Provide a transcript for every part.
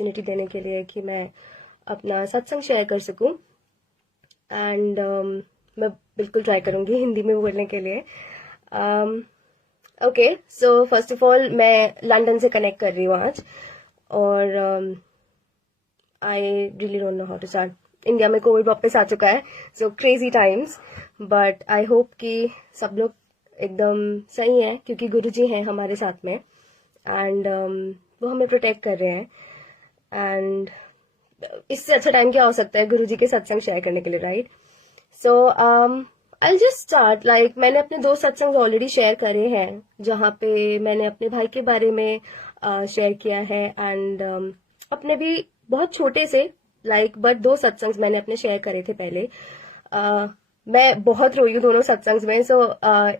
Opportunity देने के लिए कि मैं अपना सत्संग शेयर कर सकूं। एंड मैं बिल्कुल ट्राई करूंगी हिंदी में बोलने के लिए। Okay, so first of all मैं लंदन से कनेक्ट कर रही हूँ आज, और I really don't know how to start. India में कोविड वापस आ चुका है, so crazy times, but I hope कि सब लोग एकदम सही हैं, क्योंकि गुरुजी हैं हमारे साथ में, एंड वो हमें प्रोटेक्ट कर रहे हैं। एंड इससे अच्छा टाइम क्या हो सकता है गुरुजी के सत्संग शेयर करने के लिए, right? So I just start, like मैंने अपने 2 सत्संग ऑलरेडी शेयर करे हैं, जहाँ पे मैंने अपने भाई के बारे में शेयर किया है, एंड अपने भी बहुत छोटे से लाइक बट 2 सत्संग मैंने अपने शेयर करे थे पहले। मैं बहुत रोई हूँ दोनों सत्संग में। सो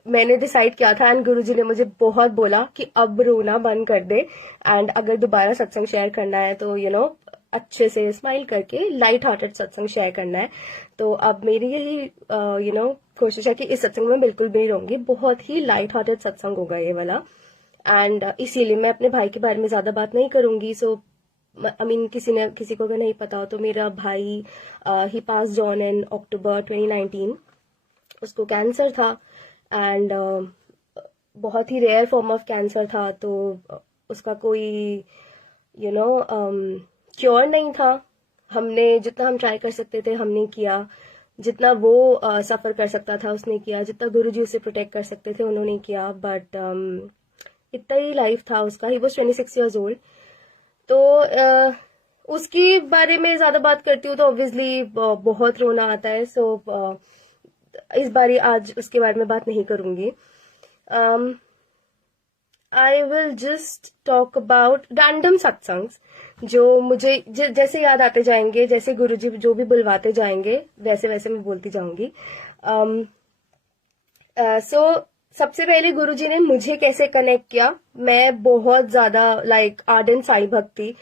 मैंने डिसाइड किया था, एंड गुरुजी ने मुझे बहुत बोला कि अब रोना बंद कर दे, एंड अगर दोबारा सत्संग शेयर करना है तो अच्छे से स्माइल करके लाइट हार्टेड सत्संग शेयर करना है। तो अब मेरी यही कोशिश है कि इस सत्संग में बिल्कुल भी नहीं रहूंगी, बहुत ही लाइट हार्टेड सत्संग होगा ये वाला। एंड इसीलिए मैं अपने भाई के बारे में ज्यादा बात नहीं करूंगी। सो आई मीन किसी को अगर नहीं पता हो तो मेरा भाई ही पास ऑन इन अक्टूबर 2019। उसको कैंसर था, एंड बहुत ही रेयर फॉर्म ऑफ कैंसर था, तो उसका कोई क्योर नहीं था। हमने जितना हम ट्राई कर सकते थे हमने किया, जितना वो सफर कर सकता था उसने किया, जितना गुरुजी उसे प्रोटेक्ट कर सकते थे उन्होंने किया, बट इतना ही लाइफ था उसका। He was 26 years old। तो उसके बारे में ज्यादा बात करती हूँ तो ऑब्वियसली बहुत रोना आता है। सो इस बारी आज उसके बारे में बात नहीं करूंगी। I will just talk about random satsangs जो मुझे जैसे याद आते जाएंगे, जैसे गुरुजी जो भी बुलवाते जाएंगे वैसे वैसे मैं बोलती जाऊंगी। सो सबसे पहले गुरुजी ने मुझे कैसे कनेक्ट किया। मैं बहुत ज्यादा लाइक आर्डेंट साईं भक्त थी,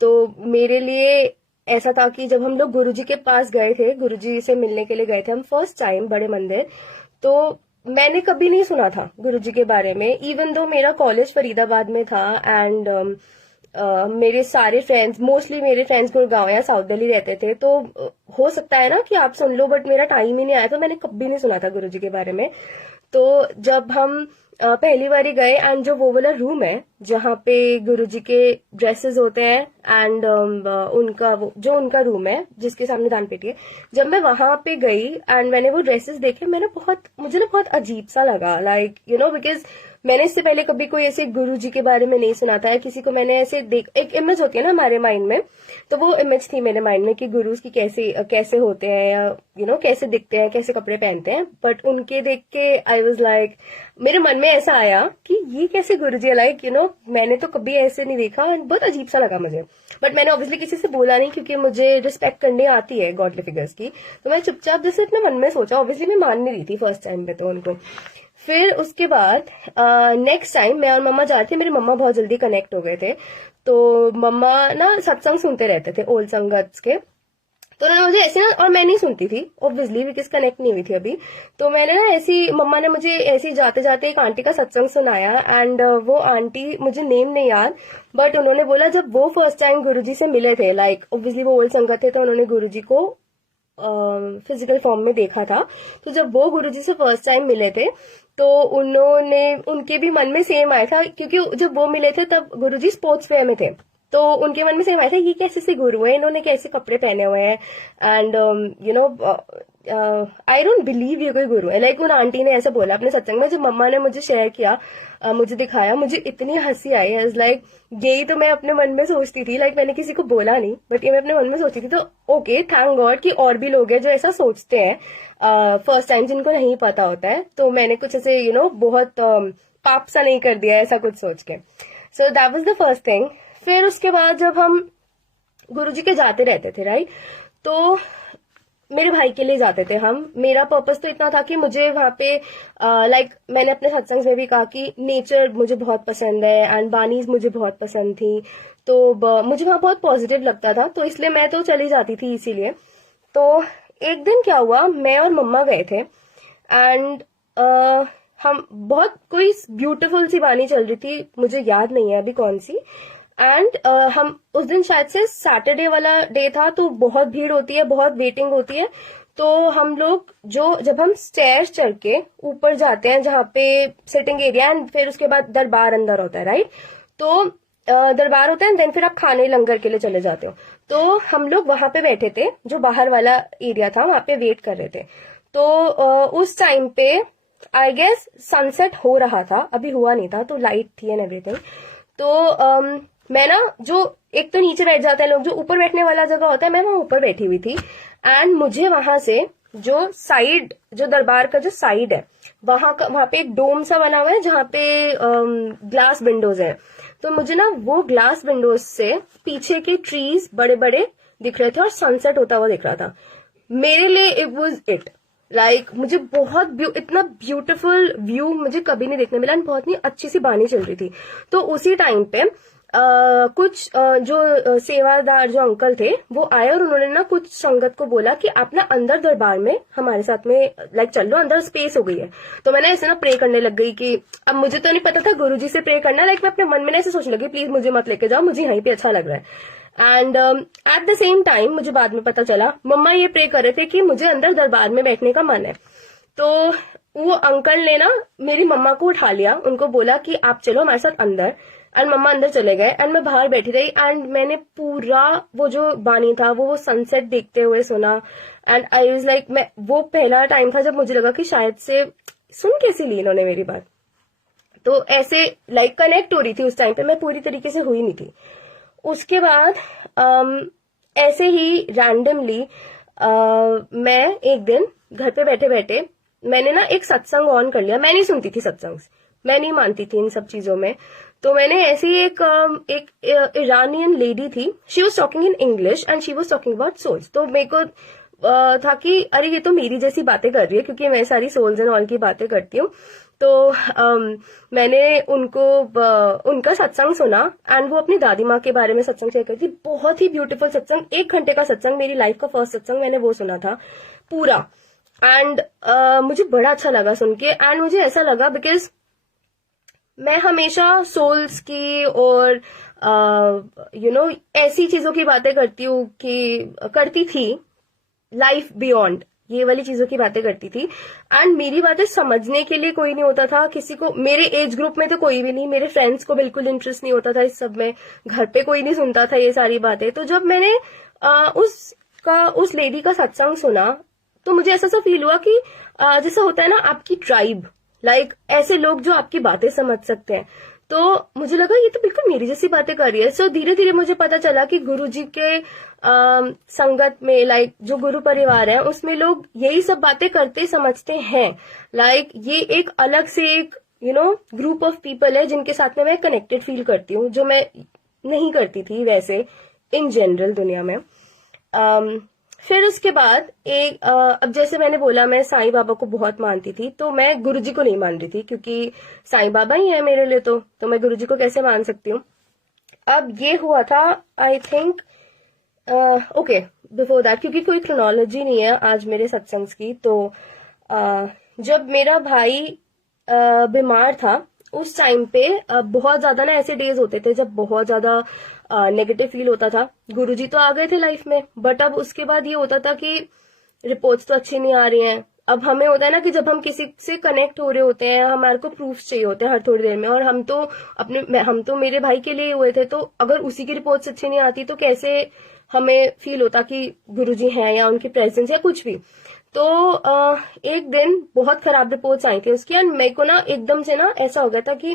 तो मेरे लिए ऐसा था कि जब हम लोग गुरुजी के पास गए थे, गुरुजी से मिलने के लिए गए थे हम फर्स्ट टाइम बड़े मंदिर, तो मैंने कभी नहीं सुना था गुरुजी के बारे में, इवन दो मेरा कॉलेज फरीदाबाद में था, एंड मेरे सारे फ्रेंड्स, मोस्टली मेरे फ्रेंड्स गुड़गांव या साउथ दिल्ली रहते थे, तो हो सकता है ना कि आप सुन लो, बट मेरा टाइम ही नहीं आया, तो मैंने कभी नहीं सुना था गुरुजी के बारे में। तो जब हम पहली बारी गए, एंड जो वो वाला रूम है जहाँ पे गुरुजी के ड्रेसेस होते हैं, एंड उनका रूम है जिसके सामने दान पेटी है, जब मैं वहां पे गई एंड मैंने वो ड्रेसेस देखे, मुझे ना बहुत अजीब सा लगा, लाइक बिकॉज मैंने इससे पहले कभी कोई ऐसे गुरुजी के बारे में नहीं सुना था। किसी को मैंने ऐसे एक इमेज होती है ना हमारे माइंड में, तो वो इमेज थी मेरे माइंड में कि गुरुज की कैसे होते हैं, या कैसे दिखते हैं, कैसे कपड़े पहनते हैं, बट उनके देख के आई वाज लाइक, मेरे मन में ऐसा आया कि ये कैसे गुरुजी है, लाइक मैंने तो कभी ऐसे नहीं देखा, बहुत अजीब सा लगा मुझे। बट मैंने ऑब्वियसली किसी से बोला नहीं, क्योंकि मुझे रिस्पेक्ट करनी आती है गॉडली फिगर्स की, तो मैं चुपचाप जैसे अपने मन में सोचा, ऑब्वियसली मैं मान नहीं रही थी फर्स्ट टाइम पे तो उनको। फिर उसके बाद नेक्स्ट टाइम मैं और मम्मा जा रहे थे, मेरे मम्मा बहुत जल्दी कनेक्ट हो गए थे, तो मम्मा ना सत्संग सुनते रहते थे ओल्ड संगत के, तो उन्होंने मुझे ऐसे ना, और मैं नहीं सुनती थी ऑब्वियसली बिकॉज कनेक्ट नहीं हुई थी अभी, तो मैंने ना ऐसी, मम्मा ने मुझे ऐसे जाते जाते एक आंटी का सत्संग सुनाया, एंड वो आंटी, मुझे नेम नहीं याद, बट उन्होंने बोला जब वो फर्स्ट टाइम गुरुजी से मिले थे, लाइक ऑब्वियसली वो ओल्ड संगत थे, तो उन्होंने गुरुजी को फिजिकल फॉर्म में देखा था, तो जब वो गुरुजी से फर्स्ट टाइम मिले थे तो उनके भी मन में सेम आया था, क्योंकि जब वो मिले थे तब गुरुजी स्पोर्ट्स वेयर में थे, तो उनके मन में सेम आया था, ये कैसे से गुरु है, इन्होंने कैसे कपड़े पहने हुए हैं, एंड आई डोंट बिलीव ये कोई गुरु है, लाइक उन आंटी ने ऐसा बोला अपने सत्संग में। जब मम्मा ने मुझे शेयर किया, मुझे दिखाया, मुझे इतनी हंसी आई, इज लाइक यही तो मैं अपने मन में सोचती थी, लाइक मैंने किसी को बोला नहीं, बट ये मैं अपने मन में सोचती थी। तो ओके, थैंक गॉड कि और भी लोग हैं जो ऐसा सोचते हैं फर्स्ट टाइम, जिनको नहीं पता होता है, तो मैंने कुछ ऐसे बहुत पाप सा नहीं कर दिया ऐसा कुछ सोच के। So that was the first thing. फिर उसके बाद जब हम गुरुजी के जाते रहते थे, राइट, तो मेरे भाई के लिए जाते थे हम। मेरा पर्पस तो इतना था कि मुझे वहां पे लाइक मैंने अपने सत्संग में भी कहा कि नेचर मुझे बहुत पसंद है, एंड बानीज मुझे बहुत पसंद थी, तो मुझे वहां बहुत पॉजिटिव लगता था, तो इसलिए मैं तो चली जाती थी इसीलिए। तो एक दिन क्या हुआ, मैं और मम्मा गए थे, एंड हम बहुत कोई ब्यूटीफुल सी बानी चल रही थी, मुझे याद नहीं है अभी कौन सी, एंड हम उस दिन शायद से सैटरडे वाला डे था, तो बहुत भीड़ होती है, बहुत वेटिंग होती है। तो हम लोग जब हम स्टेयर्स चढ़ के ऊपर जाते हैं जहाँ पे सिटिंग एरिया एंड फिर उसके बाद दरबार अंदर होता है, राइट। तो दरबार होता है, देन फिर आप खाने लंगर के लिए चले जाते हो। तो हम लोग वहां पे बैठे थे, जो बाहर वाला एरिया था वहां पे वेट कर रहे थे। तो उस टाइम पे आई गेस सनसेट हो रहा था, अभी हुआ नहीं था, तो लाइट थी एंड एवरीथिंग। तो मैं ना, जो एक तो नीचे बैठ जाते हैं लोग, जो ऊपर बैठने वाला जगह होता है, मैं वहां ऊपर बैठी हुई थी। एंड मुझे वहां से जो साइड, जो दरबार का जो साइड है, वहां पे एक डोम सा बना हुआ है जहाँ पे ग्लास विंडोज है। तो मुझे ना वो ग्लास विंडोज से पीछे के ट्रीज बड़े बड़े दिख रहे थे और सनसेट होता हुआ दिख रहा था। मेरे लिए इट वॉज इट, लाइक मुझे इतना ब्यूटीफुल व्यू मुझे कभी नहीं देखने मिला, एंड बहुत ही अच्छी सी बानी चल रही थी। तो उसी टाइम पे कुछ जो सेवादार जो अंकल थे वो आए और उन्होंने ना कुछ संगत को बोला कि आप ना अंदर दरबार में हमारे साथ में लाइक चल लो, अंदर स्पेस हो गई है। तो मैंने ऐसे ना प्रे करने लग गई कि अब मुझे तो नहीं पता था गुरुजी से प्रे करना, लाइक मैं अपने मन में ऐसे सोचने लगी प्लीज मुझे मत लेके जाओ, मुझे यहीं पे अच्छा लग रहा है। And at the same time मुझे बाद में पता चला मम्मा ये प्रे कर रहे थे कि मुझे अंदर दरबार में बैठने का मन है। तो वो अंकल ने ना मेरी मम्मा को उठा लिया, उनको बोला कि आप चलो हमारे साथ अंदर। एंड मम्मा अंदर चले गए एंड मैं बाहर बैठी रही एंड मैंने पूरा वो जो बानी था वो सनसेट देखते हुए सुना। एंड आई वाज लाइक, मैं वो पहला टाइम था जब मुझे लगा कि शायद से सुन कैसी ली इन्होंने मेरी बात। तो ऐसे लाइक कनेक्ट हो रही थी उस टाइम पे, मैं पूरी तरीके से हुई नहीं थी। उसके बाद ऐसे ही रैंडमली मैं एक दिन घर पे बैठे बैठे मैंने ना एक सत्संग ऑन कर लिया। मैं नहीं सुनती थी सत्संग, मैं नहीं मानती थी इन सब चीजों में। तो मैंने ऐसे ही एक ईरानियन लेडी थी, she was talking in English and she was talking about souls. तो मेरे को था कि अरे ये तो मेरी जैसी बातें कर रही है, क्योंकि मैं सारी सोल्स एंड ऑल की बातें करती हूँ। तो मैंने उनका सत्संग सुना एंड वो अपनी दादी माँ के बारे में सत्संग शेयर करती। बहुत ही ब्यूटीफुल सत्संग, 1 घंटे का सत्संग, मेरी लाइफ का फर्स्ट सत्संग मैंने वो सुना था पूरा। एंड मुझे बड़ा अच्छा लगा सुन के। एंड मुझे ऐसा लगा बिकॉज मैं हमेशा सोल्स की और ऐसी चीजों की बातें करती थी, लाइफ बियॉन्ड ये वाली चीजों की बातें करती थी। एंड मेरी बातें समझने के लिए कोई नहीं होता था, किसी को मेरे एज ग्रुप में तो कोई भी नहीं, मेरे फ्रेंड्स को बिल्कुल इंटरेस्ट नहीं होता था इस सब में, घर पे कोई नहीं सुनता था ये सारी बातें। तो जब मैंने उस लेडी का सत्संग सुना तो मुझे ऐसा सा फील हुआ कि जैसा होता है ना आपकी ट्राइब, लाइक ऐसे लोग जो आपकी बातें समझ सकते हैं। तो मुझे लगा ये तो बिल्कुल मेरी जैसी बातें कर रही है। सो धीरे धीरे मुझे पता चला कि गुरुजी के संगत में, लाइक जो गुरु परिवार है उसमें लोग यही सब बातें करते समझते हैं। लाइक ये एक अलग से एक ग्रुप ऑफ पीपल है जिनके साथ में मैं कनेक्टेड फील करती हूँ, जो मैं नहीं करती थी वैसे इन जनरल दुनिया में। फिर उसके बाद अब जैसे मैंने बोला मैं साईं बाबा को बहुत मानती थी, तो मैं गुरुजी को नहीं मान रही थी क्योंकि साईं बाबा ही है मेरे लिए, तो मैं गुरुजी को कैसे मान सकती हूँ। अब ये हुआ था I think okay before that, क्योंकि कोई क्रोनोलॉजी नहीं है आज मेरे सत्संग की। तो जब मेरा भाई बीमार था उस टाइम पे बहुत ज्यादा ना ऐसे डेज होते थे जब बहुत ज्यादा नेगेटिव फील होता था। गुरुजी तो आ गए थे लाइफ में, बट अब उसके बाद ये होता था कि रिपोर्ट्स तो अच्छी नहीं आ रही हैं। अब हमें होता है ना कि जब हम किसी से कनेक्ट हो रहे होते हैं हमारे को प्रूफ चाहिए होते हैं हर थोड़ी देर में, और हम तो मेरे भाई के लिए हुए थे, तो अगर उसी की रिपोर्ट्स अच्छी नहीं आती तो कैसे हमें फील होता कि गुरुजी हैं या उनकी प्रेजेंस या कुछ भी। तो एक दिन बहुत खराब रिपोर्ट्स आई थी उसकी, एंड मेरे को ना एकदम से ना ऐसा हो गया था कि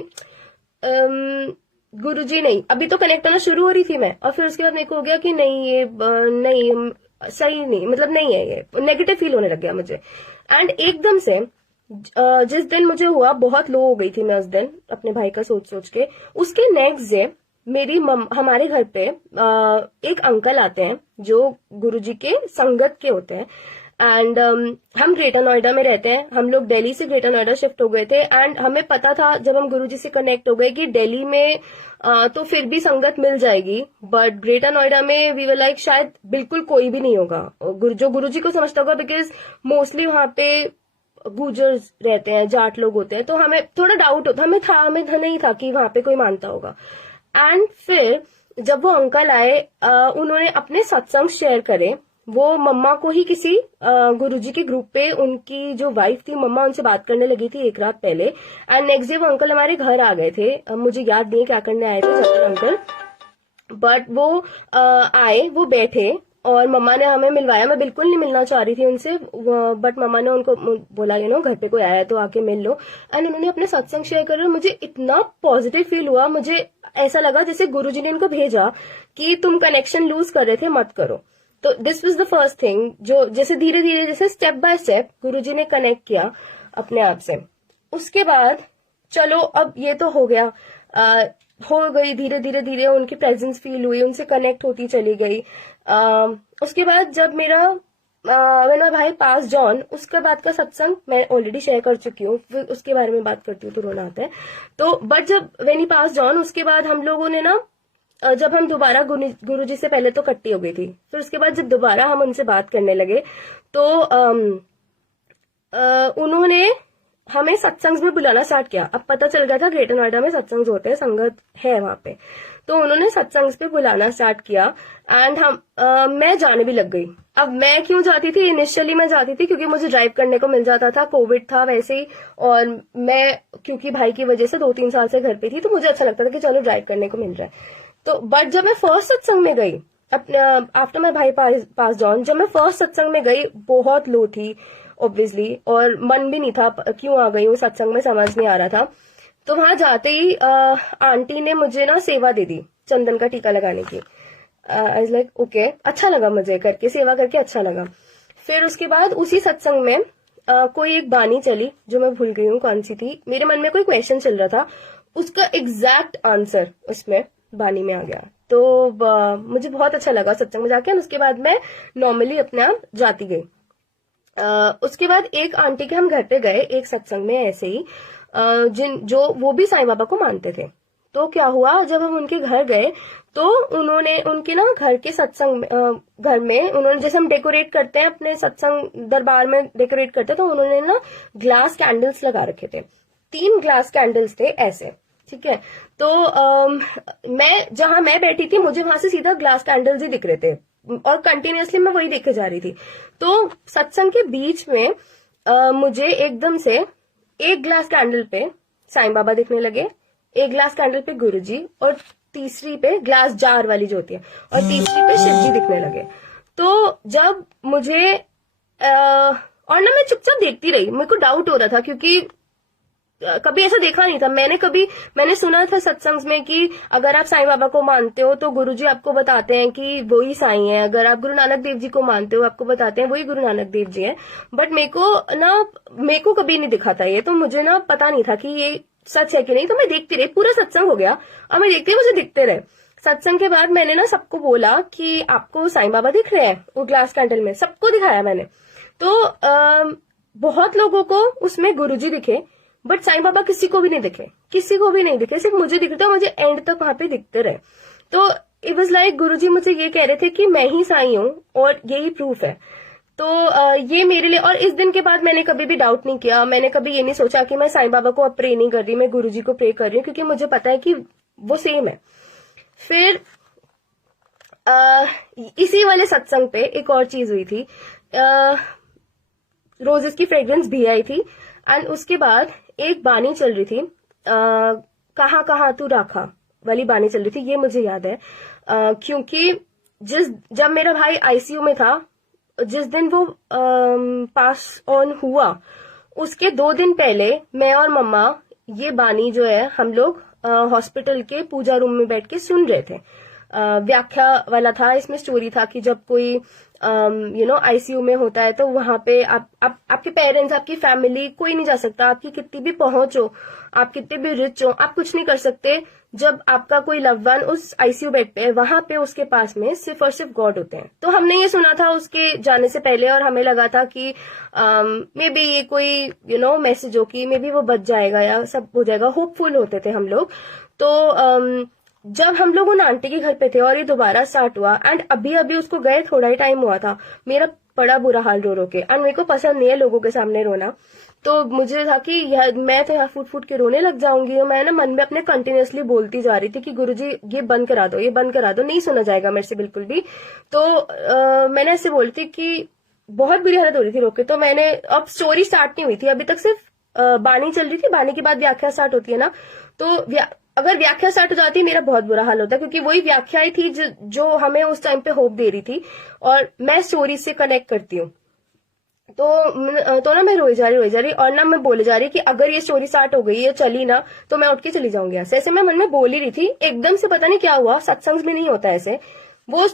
गुरुजी नहीं, अभी तो कनेक्ट होना शुरू हो रही थी मैं, और फिर उसके बाद मेरे को हो गया कि नहीं ये नहीं सही नहीं, मतलब नहीं है, ये नेगेटिव फील होने लग गया मुझे। एंड एकदम से जिस दिन मुझे हुआ बहुत लो हो गई थी मैं उस दिन अपने भाई का सोच सोच के। उसके नेक्स्ट डे हमारे घर पे एक अंकल आते हैं जो गुरुजी के संगत के होते हैं। एंड हम ग्रेटर नोएडा में रहते हैं, हम लोग दिल्ली से ग्रेटर नोएडा शिफ्ट हो गए थे। एंड हमें पता था जब हम गुरुजी से कनेक्ट हो गए कि दिल्ली में तो फिर भी संगत मिल जाएगी, बट ग्रेटर नोएडा में वी वर लाइक शायद बिल्कुल कोई भी नहीं होगा जो गुरुजी को समझता होगा, बिकॉज मोस्टली वहां पे गुजर्स रहते हैं, जाट लोग होते हैं। तो हमें थोड़ा डाउट होता, हमें नहीं था कि वहां पे कोई मानता होगा। एंड फिर जब वो अंकल आए, उन्होंने अपने सत्संग शेयर करे। वो मम्मा को ही किसी गुरुजी के ग्रुप पे, उनकी जो वाइफ थी मम्मा, उनसे बात करने लगी थी एक रात पहले। एंड नेक्स्ट डे वो अंकल हमारे घर आ गए थे। मुझे याद नहीं क्या करने आए थे जाकिर अंकल, बट वो आए, वो बैठे और मम्मा ने हमें मिलवाया। मैं बिल्कुल नहीं मिलना चाह रही थी उनसे, बट मम्मा ने उनको बोला घर पे कोई आया है तो आके मिल लो। एंड उन्होंने अपने सत्संग शेयर कर, मुझे इतना पॉजिटिव फील हुआ। मुझे ऐसा लगा जैसे गुरुजी ने इनको भेजा कि तुम कनेक्शन लूज कर रहे थे, मत करो। तो this was the first thing, जो जैसे धीरे धीरे, जैसे स्टेप बाय स्टेप गुरुजी ने कनेक्ट किया अपने आप से। उसके बाद चलो अब ये तो हो गया, हो गई, धीरे धीरे धीरे उनकी प्रेजेंस फील हुई, उनसे कनेक्ट होती चली गई। उसके बाद जब मेरा व्हेन माय भाई पास जॉन, उसके बाद का सत्संग मैं ऑलरेडी शेयर कर चुकी हूँ, फिर उसके बारे में बात करती हूँ तो रोना आता है। तो बट जब व्हेन ही पास जॉन, उसके बाद हम लोगों ने ना, जब हम दोबारा गुरुजी से पहले तो कट्टी हो गई थी, फिर उसके बाद जब दोबारा हम उनसे बात करने लगे तो उन्होंने हमें सत्संग में बुलाना स्टार्ट किया। अब पता चल गया था ग्रेटर नोएडा में सत्संग होते हैं, संगत है वहां पे, तो उन्होंने सत्संग पे बुलाना स्टार्ट किया। एंड मैं जाने भी लग गई। अब मैं क्यों जाती थी, इनिशियली मैं जाती थी क्योंकि मुझे ड्राइव करने को मिल जाता था, कोविड था वैसे ही, और मैं क्योंकि भाई की वजह से 2-3 साल से घर पे थी, तो मुझे अच्छा लगता था कि चलो ड्राइव करने को मिल रहा है। तो बट जब मैं फर्स्ट सत्संग में गई, आफ्टर माई भाई पास जॉन, जब मैं फर्स्ट सत्संग में गई, बहुत लो थी ऑब्वियसली, और मन भी नहीं था क्यों आ गई हूँ सत्संग में, समझ नहीं आ रहा था। तो वहां जाते ही आंटी ने मुझे ना सेवा दे दी, चंदन का टीका लगाने की। आई वाज लाइक ओके, अच्छा लगा मुझे करके, सेवा करके अच्छा लगा। फिर उसके बाद उसी सत्संग में कोई एक बानी चली, जो मैं भूल गई हूँ कौन सी थी। मेरे मन में कोई क्वेश्चन चल रहा था, उसका एग्जैक्ट आंसर उसमें बानी में आ गया। तो मुझे बहुत अच्छा लगा सत्संग में जाके। उसके बाद मैं नॉर्मली अपने आप जाती गई। उसके बाद एक आंटी के हम घर पे गए एक सत्संग में ऐसे ही, जो वो भी साईं बाबा को मानते थे। तो क्या हुआ, जब हम उनके घर गए तो उन्होंने उनके ना घर के सत्संग घर में उन्होंने, जैसे हम डेकोरेट करते हैं अपने सत्संग दरबार में डेकोरेट करते हैं, तो उन्होंने ना ग्लास कैंडल्स लगा रखे थे। 3 ग्लास कैंडल्स थे ऐसे, ठीक है। तो मैं जहां मैं बैठी थी, मुझे वहां से सीधा ग्लास कैंडल्स ही दिख रहे थे, और कंटिन्यूअसली मैं वही देखे जा रही थी। तो सत्संग के बीच में मुझे एकदम से एक ग्लास कैंडल पे साईं बाबा दिखने लगे, एक ग्लास कैंडल पे गुरुजी, और तीसरी पे ग्लास जार वाली जो होती है, और तीसरी पे शिव जी दिखने लगे। तो जब मुझे और ना मैं चुपचाप देखती रही, मेरे को डाउट हो रहा था क्योंकि कभी ऐसा देखा नहीं था मैंने सुना था सत्संग में कि अगर आप साईं बाबा को मानते हो तो गुरुजी आपको बताते हैं कि वही साईं है, अगर आप गुरु नानक देव जी को मानते हो आपको बताते हैं वही गुरु नानक देव जी है। बट मेरे को कभी नहीं दिखा था ये, तो मुझे ना पता नहीं था कि ये सच है कि नहीं। तो मैं देखती रही, पूरा सत्संग हो गया और मैं देखती मुझे दिखते रहे। सत्संग के बाद मैंने ना सबको बोला कि आपको साईं बाबा दिख रहे हैं वो ग्लास कैंडल में, सबको दिखाया मैंने। तो बहुत लोगों को उसमें गुरुजी दिखे, बट साईं बाबा किसी को भी नहीं दिखे, सिर्फ मुझे दिख रहे थे, मुझे एंड तक वहां पे दिखते रहे। तो इट वाज लाइक गुरुजी मुझे ये कह रहे थे कि मैं ही साईं हूँ और यही प्रूफ है। तो ये मेरे लिए, और इस दिन के बाद मैंने कभी भी डाउट नहीं किया, मैंने कभी ये नहीं सोचा कि मैं साईं बाबा को अब प्रे नहीं कर रही, मैं गुरुजी को प्रे कर रही हूँ, क्योंकि मुझे पता है कि वो सेम है। फिर इसी वाले सत्संग पे एक और चीज हुई थी, रोजेस की फ्रेग्रेंस भी आई थी, एंड उसके बाद एक बानी चल रही थी, कहाँ कहाँ तू राखा वाली बानी चल रही थी, ये मुझे याद है। क्योंकि जब मेरा भाई आईसीयू में था, जिस दिन वो पास ऑन हुआ, उसके 2 दिन पहले मैं और मम्मा ये बानी जो है हम लोग हॉस्पिटल के पूजा रूम में बैठ के सुन रहे थे। व्याख्या वाला था, इसमें स्टोरी था कि जब कोई आईसीयू में होता है तो वहां पे आपके पेरेंट्स, आपकी फैमिली, कोई नहीं जा सकता, आपकी कितनी भी पहुंच हो, आप कितने भी रिच हो, आप कुछ नहीं कर सकते। जब आपका कोई लव्ड वन उस आईसीयू बेड पे है, वहां पे उसके पास में सिर्फ और सिर्फ गॉड होते हैं। तो हमने ये सुना था उसके जाने से पहले, और हमें लगा था कि मे बी ये कोई मैसेज हो कि मे बी वो बच जाएगा या सब हो जाएगा, होपफुल होते थे हम लोग। तो जब हम लोग उन आंटी के घर पे थे और ये दोबारा स्टार्ट हुआ, एंड अभी उसको गए थोड़ा ही टाइम हुआ था, मेरा बड़ा बुरा हाल रो रो के, एंड मेरे को पसंद नहीं है लोगों के सामने रोना। तो मुझे था कि मैं तो यहाँ फूट फूट के रोने लग जाऊंगी। और मैं ना मन में अपने कंटिन्यूअसली बोलती जा रही थी कि गुरुजी ये बंद करा दो, ये बंद करा दो, नहीं सुना जाएगा मेरे से बिल्कुल भी। तो मैंने ऐसे बोलती कि बहुत बुरी हालत हो रही थी रोके। तो मैंने, अब स्टोरी स्टार्ट नहीं हुई थी अभी तक, सिर्फ बानी चल रही थी। बानी के बाद व्याख्या स्टार्ट होती है ना, तो अगर व्याख्या स्टार्ट हो जाती मेरा बहुत बुरा हाल होता, क्योंकि वही व्याख्या ही थी जो हमें उस टाइम पे होप दे रही थी, और मैं स्टोरी से कनेक्ट करती हूँ। तो ना मैं रोई जा रही और ना मैं बोले जा रही कि अगर ये स्टोरी स्टार्ट हो गई, ये चली ना, तो मैं उठ के चली जाऊंगी ऐसे। ऐसे मैं मन में बोल ही रही थी, एकदम से पता नहीं क्या हुआ, सत्संग में नहीं होता ऐसे, वो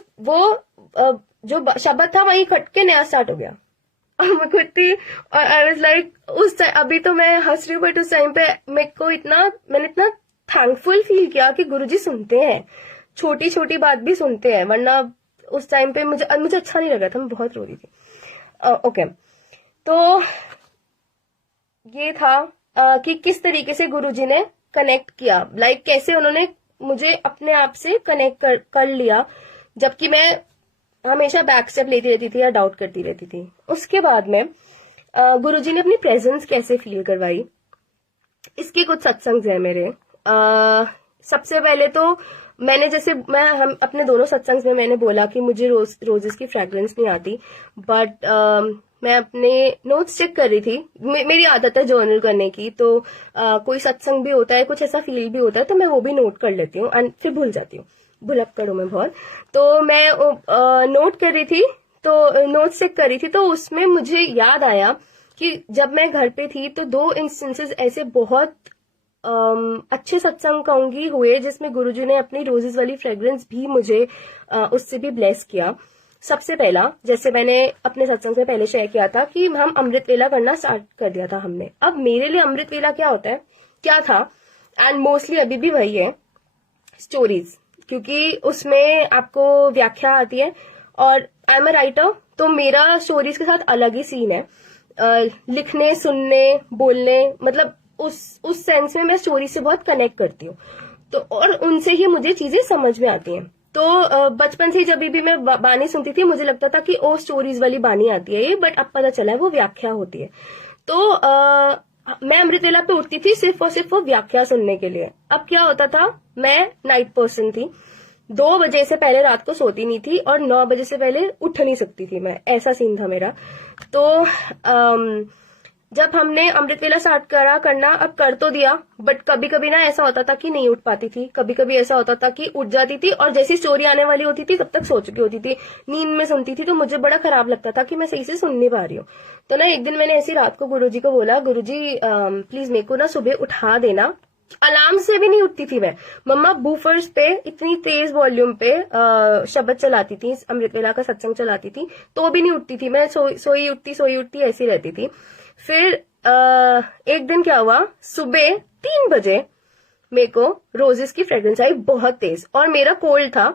जो शब्द था वही कट के नया स्टार्ट हो गया। मैं खुद थी और आई वाज लाइक, उस टाइम, अभी तो मैं हंस रही हूँ बट उस टाइम पे मैंने इतना थैंकफुल फील किया कि गुरुजी सुनते हैं, छोटी छोटी बात भी सुनते हैं। वरना उस टाइम पे मुझे अच्छा नहीं लगा था, मैं बहुत रो रही थी। ओके, तो ये था कि किस तरीके से गुरुजी ने कनेक्ट किया, लाइक कैसे उन्होंने मुझे अपने आप से कनेक्ट कर लिया, जबकि मैं हमेशा बैक स्टेप लेती रहती थी या डाउट करती रहती थी। उसके बाद में गुरुजी ने अपनी प्रेजेंस कैसे फील करवाई, इसके कुछ सत्संग है मेरे। सबसे पहले तो हम अपने दोनों सत्संग में मैंने बोला कि मुझे रोजेस की फ्रेग्रेंस नहीं आती, बट मैं अपने नोट्स चेक कर रही थी। मेरी आदत है जर्नल करने की, तो कोई सत्संग भी होता है, कुछ ऐसा फील भी होता है, तो मैं वो भी नोट कर लेती हूँ एंड फिर भूल जाती हूँ, भुलक्कड़ हूँ मैं बहुत। तो मैं नोट कर रही थी, तो नोट्स चेक कर रही थी, तो उसमें मुझे याद आया कि जब मैं घर पे थी तो 2 इंस्टेंसेस ऐसे बहुत अच्छे सत्संग कहूंगी हुए, जिसमें गुरुजी ने अपनी रोजेस वाली फ्रेग्रेंस भी मुझे उससे भी ब्लेस किया। सबसे पहला, जैसे मैंने अपने सत्संग से पहले शेयर किया था कि हम अमृत वेला करना स्टार्ट कर दिया था हमने। अब मेरे लिए अमृत वेला क्या होता है, क्या था, एंड मोस्टली अभी भी वही है, स्टोरीज, क्योंकि उसमें आपको व्याख्या आती है और आई एम अ राइटर, तो मेरा स्टोरीज के साथ अलग ही सीन है। लिखने, सुनने, बोलने, मतलब उस सेंस में मैं स्टोरी से बहुत कनेक्ट करती हूँ, तो और उनसे ही मुझे चीजें समझ में आती हैं। तो बचपन से जब भी मैं बानी सुनती थी मुझे लगता था कि ओ स्टोरीज वाली बानी आती है ये, बट अब पता चला है वो व्याख्या होती है। तो मैं अमृत वेला पे उठती थी सिर्फ और सिर्फ वो व्याख्या सुनने के लिए। अब क्या होता था, मैं नाइट पर्सन थी, 2 बजे से पहले रात को सोती नहीं थी और 9 बजे से पहले उठ नहीं सकती थी मैं, ऐसा सीन था मेरा। तो जब हमने अमृत वेला स्टार्ट करना, अब कर तो दिया, बट कभी कभी ना ऐसा होता था कि नहीं उठ पाती थी, कभी कभी ऐसा होता था कि उठ जाती थी और जैसी स्टोरी आने वाली होती थी तब तक सो चुकी होती थी, नींद में सुनती थी, तो मुझे बड़ा खराब लगता था कि मैं सही से सुन नहीं पा रही हूँ। तो ना एक दिन मैंने ऐसी रात को गुरुजी को बोला, गुरुजी प्लीज मेरे को ना सुबह उठा देना। अलार्म से भी नहीं उठती थी मैं, मम्मा बूफर्स पे इतनी तेज वॉल्यूम पे शब्द चलाती थी, अमृत वेला का सत्संग चलाती थी, तो भी नहीं उठती थी मैं, सोई उठती ऐसी रहती थी। फिर एक दिन क्या हुआ, सुबह 3 बजे मेरे को रोजेस की फ्रेग्रेंस आई बहुत तेज, और मेरा कोल्ड था,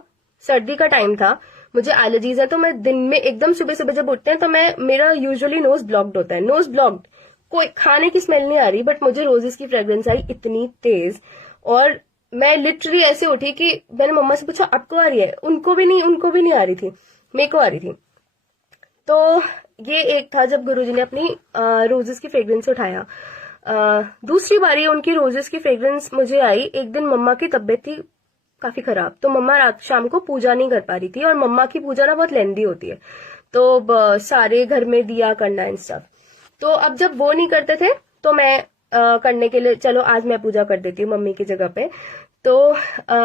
सर्दी का टाइम था, मुझे एलर्जीज है, तो मैं दिन में एकदम सुबह सुबह जब उठते हैं तो मेरा यूजुअली नोज ब्लॉक्ड होता है, नोज ब्लॉक्ड, कोई खाने की स्मेल नहीं आ रही, बट मुझे रोजेस की फ्रेग्रेंस आई इतनी तेज, और मैं लिटरली ऐसे उठी कि मैंने मम्मा से पूछा आपको आ रही है, उनको भी नहीं आ रही थी, मेरे को आ रही थी। तो ये एक था जब गुरुजी ने अपनी रोजेस की फ्रेग्रेंस उठाया। दूसरी बारी उनकी रोजेस की फ्रेग्रेंस मुझे आई, एक दिन मम्मा की तबीयत थी काफी खराब, तो मम्मा रात शाम को पूजा नहीं कर पा रही थी, और मम्मा की पूजा ना बहुत लेंदी होती है, तो सारे घर में दिया करना इन सब। तो अब जब वो नहीं करते थे तो मैं करने के लिए, चलो आज मैं पूजा कर देती हूँ मम्मी की जगह पे, तो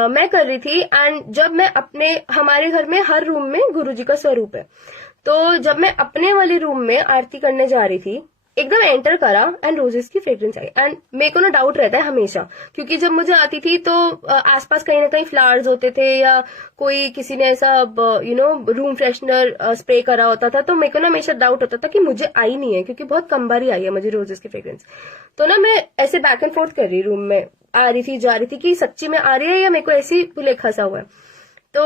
मैं कर रही थी। एंड जब मैं हमारे घर में हर रूम में गुरुजी का स्वरूप है, तो जब मैं अपने वाले रूम में आरती करने जा रही थी, एकदम एंटर करा एंड रोजेस की फ्रेग्रेंस आई। एंड मेरे को ना डाउट रहता है हमेशा, क्योंकि जब मुझे आती थी तो आसपास कहीं ना कहीं फ्लावर्स होते थे, या कोई किसी ने ऐसा रूम फ्रेशनर स्प्रे करा होता था, तो मेरे को ना हमेशा डाउट होता था कि मुझे आई नहीं है, क्योंकि बहुत कम बार ही आई है मुझे रोजेस की फ्रेग्रेंस। तो ना मैं ऐसे बैक एंड फोर्थ कर रही रूम में, आ रही थी जा रही थी कि सच्ची में आ रही है या मेरे को ऐसी भुलेखा सा हुआ है। तो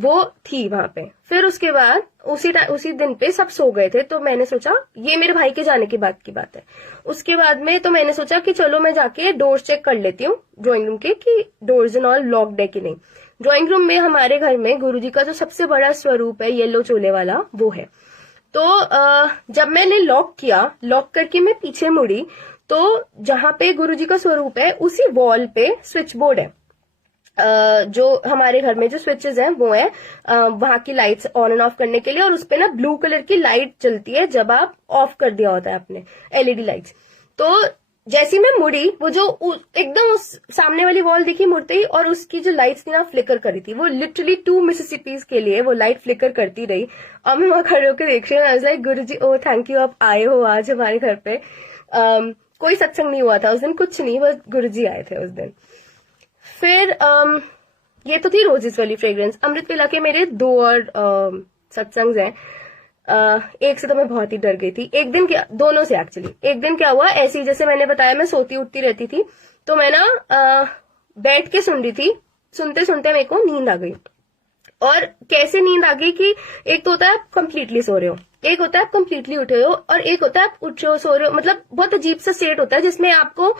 वो थी वहां पे। फिर उसके बाद उसी दिन पे सब सो गए थे, तो मैंने सोचा, ये मेरे भाई के जाने के बाद की बात है, उसके बाद में तो मैंने सोचा कि चलो मैं जाके डोर्स चेक कर लेती हूँ ड्राइंग रूम के, कि डोर्स एंड ऑल लॉक्ड है कि नहीं। ड्राइंग रूम में हमारे घर में गुरुजी का जो सबसे बड़ा स्वरूप है येलो चोले वाला, वो है। तो जब मैंने लॉक किया, लॉक करके मैं पीछे मुड़ी, तो जहां पे गुरुजी का स्वरूप है उसी वॉल पे स्विच बोर्ड है। जो हमारे घर में जो स्विचेस हैं वो है वहां की लाइट्स ऑन एंड ऑफ करने के लिए, और उसपे ना ब्लू कलर की लाइट चलती है जब आप ऑफ कर दिया होता है आपने एलईडी लाइट्स। तो जैसी मैं मुड़ी, वो जो एकदम उस सामने वाली वॉल दिखी मुड़ते ही, और उसकी जो लाइट्स थी ना फ्लिकर करी थी, वो लिटरली 2 मिसिसिपीज के लिए वो लाइट फ्लिकर करती रही। और मैं वहां खड़े होकर देख रही हूँ, I was like guruji oh thank you, आप आए हो आज हमारे घर पे। कोई सत्संग नहीं हुआ था उस दिन, कुछ नहीं, बस गुरुजी आए थे उस दिन। फिर ये तो थी रोजेस वाली फ्रेग्रेंस। अमृत वेला के मेरे 2 और सत्संग हैं। एक से तो मैं बहुत ही डर गई थी। एक दिन क्या, दोनों से एक्चुअली। एक दिन क्या हुआ, ऐसी जैसे मैंने बताया मैं सोती उठती रहती थी, तो मैं ना बैठ के सुन रही थी, सुनते सुनते मेरे को नींद आ गई। और कैसे नींद आ गई कि एक तो होता है आप कंप्लीटली सो रहे हो, एक होता है आप कंप्लीटली उठे हो, और एक होता है आप उठ रहे हो सो रहे हो। मतलब बहुत अजीब सा स्टेट होता है जिसमें आपको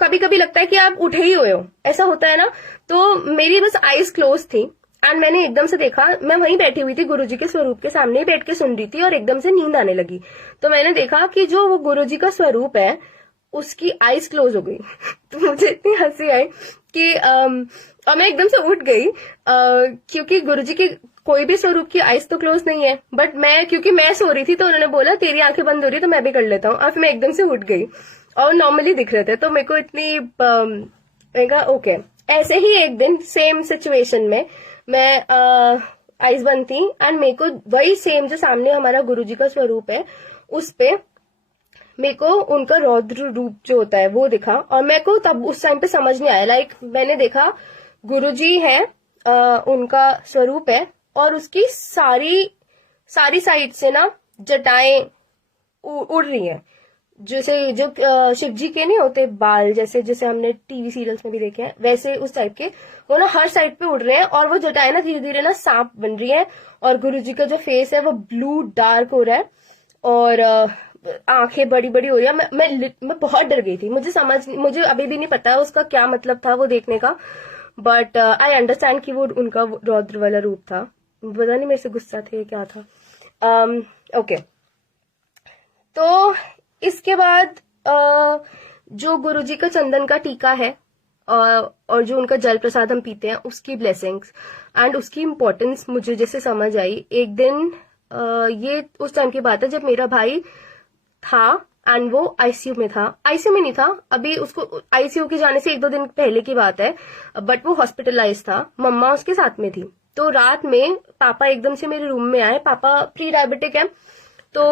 कभी कभी लगता है कि आप उठे ही हुए हो, ऐसा होता है ना। तो मेरी बस आईज क्लोज थी, एंड मैंने एकदम से देखा, मैं वहीं बैठी हुई थी गुरुजी के स्वरूप के सामने ही बैठ के सुन रही थी, और एकदम से नींद आने लगी। तो मैंने देखा कि जो वो गुरुजी का स्वरूप है उसकी आईज क्लोज हो गई। तो मुझे इतनी हंसी आई कि और मैं एकदम से उठ गई, क्योंकि गुरुजी की कोई भी स्वरूप की आईज तो क्लोज नहीं है, बट क्योंकि मैं सो रही थी तो उन्होंने बोला तेरी आंखें बंद हो रही तो मैं भी कर लेता हूँ। और फिर मैं एकदम से उठ गई, और नॉर्मली दिख रहे थे, तो मेरे को इतनी ओके। ऐसे ही एक दिन सेम सिचुएशन में मैं आईज बंद थी, एंड मेरे को वही सेम जो सामने हमारा गुरुजी का स्वरूप है उस पे मेरे को उनका रौद्र रूप जो होता है वो दिखा। और मेरे को तब उस टाइम पे समझ नहीं आया, लाइक मैंने देखा गुरुजी है, उनका स्वरूप है, और उसकी सारी साइड से ना जटाएं उड़ रही हैं, जैसे जो शिव जी के नहीं होते बाल, जैसे हमने टीवी सीरियल्स में भी देखे हैं, वैसे उस टाइप के वो ना हर साइड पे उड़ रहे हैं, और वो जटाएं ना धीरे धीरे ना सांप बन रही है, और गुरुजी का जो फेस है वो ब्लू डार्क हो रहा है, और आंखें बड़ी बड़ी हो रही है। मैं बहुत डर गई थी। मुझे अभी भी नहीं पता उसका क्या मतलब था वो देखने का, बट आई अंडरस्टैंड कि वो उनका रौद्र वाला रूप था। पता नहीं मेरे से गुस्सा थे क्या था। ओके तो इसके बाद जो गुरुजी का चंदन का टीका है, और जो उनका जल प्रसाद हम पीते हैं, उसकी ब्लेसिंग्स एंड उसकी इम्पोर्टेंस मुझे जैसे समझ आई। एक दिन ये उस टाइम की बात है जब मेरा भाई था, एंड वो आईसीयू में था। आईसीयू में नहीं था अभी, उसको आईसीयू के जाने से 1-2 दिन पहले की बात है, बट वो हॉस्पिटलाइज था। मम्मा उसके साथ में थी। तो रात में पापा एकदम से मेरे रूम में आए। पापा प्री डायबिटिक है, तो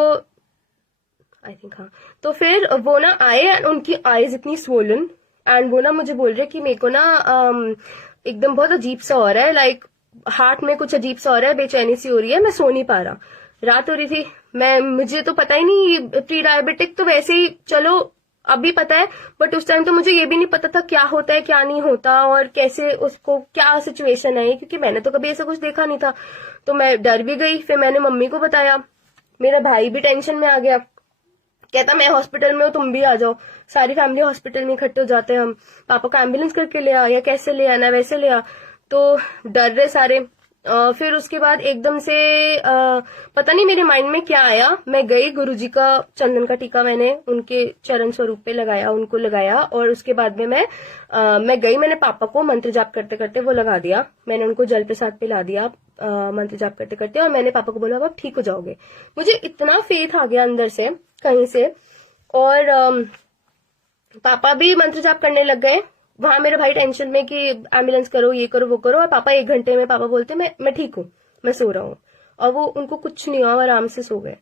आई थिंक हाँ। तो फिर वो ना आए, एंड उनकी आईज इतनी स्वोलन, एंड वो ना मुझे बोल रहे कि मेरे को ना एकदम बहुत अजीब सा हो रहा है, लाइक हार्ट में कुछ अजीब सा हो रहा है, बेचैनी सी हो रही है, मैं सो नहीं पा रहा। रात हो रही थी, मुझे तो पता ही नहीं, प्री डायबिटिक तो वैसे ही चलो अभी पता है, बट उस टाइम तो मुझे ये भी नहीं पता था क्या होता है क्या नहीं होता, और कैसे उसको क्या सिचुएशन है, क्योंकि मैंने तो कभी ऐसा कुछ देखा नहीं था। तो मैं डर भी गई। फिर मैंने मम्मी को बताया, मेरा भाई भी टेंशन में आ गया, कहता मैं हॉस्पिटल में हूँ तुम भी आ जाओ। सारी फैमिली हॉस्पिटल में इकट्ठे हो जाते हैं हम। पापा को एम्बुलेंस करके ले आ, या कैसे ले आना वैसे ले आ। तो डर रहे सारे। फिर उसके बाद एकदम से पता नहीं मेरे माइंड में क्या आया, मैं गई, गुरुजी का चंदन का टीका मैंने उनके चरण स्वरूप पे लगाया, उनको लगाया, और उसके बाद में मैं गई, मैंने पापा को मंत्र जाप करते करते वो लगा दिया, मैंने उनको जल प्रसाद पिला दिया मंत्र जाप करते करते, और मैंने पापा को बोला अब आप ठीक हो जाओगे। मुझे इतना फेथ आ गया अंदर से कहीं से, और पापा भी मंत्र जाप करने लग गए। वहां मेरा भाई टेंशन में कि एम्बुलेंस करो, ये करो वो करो, और पापा 1 घंटे में पापा बोलते मैं ठीक हूँ, मैं सो रहा हूँ, और वो उनको कुछ नहीं हुआ, आराम से सो गए।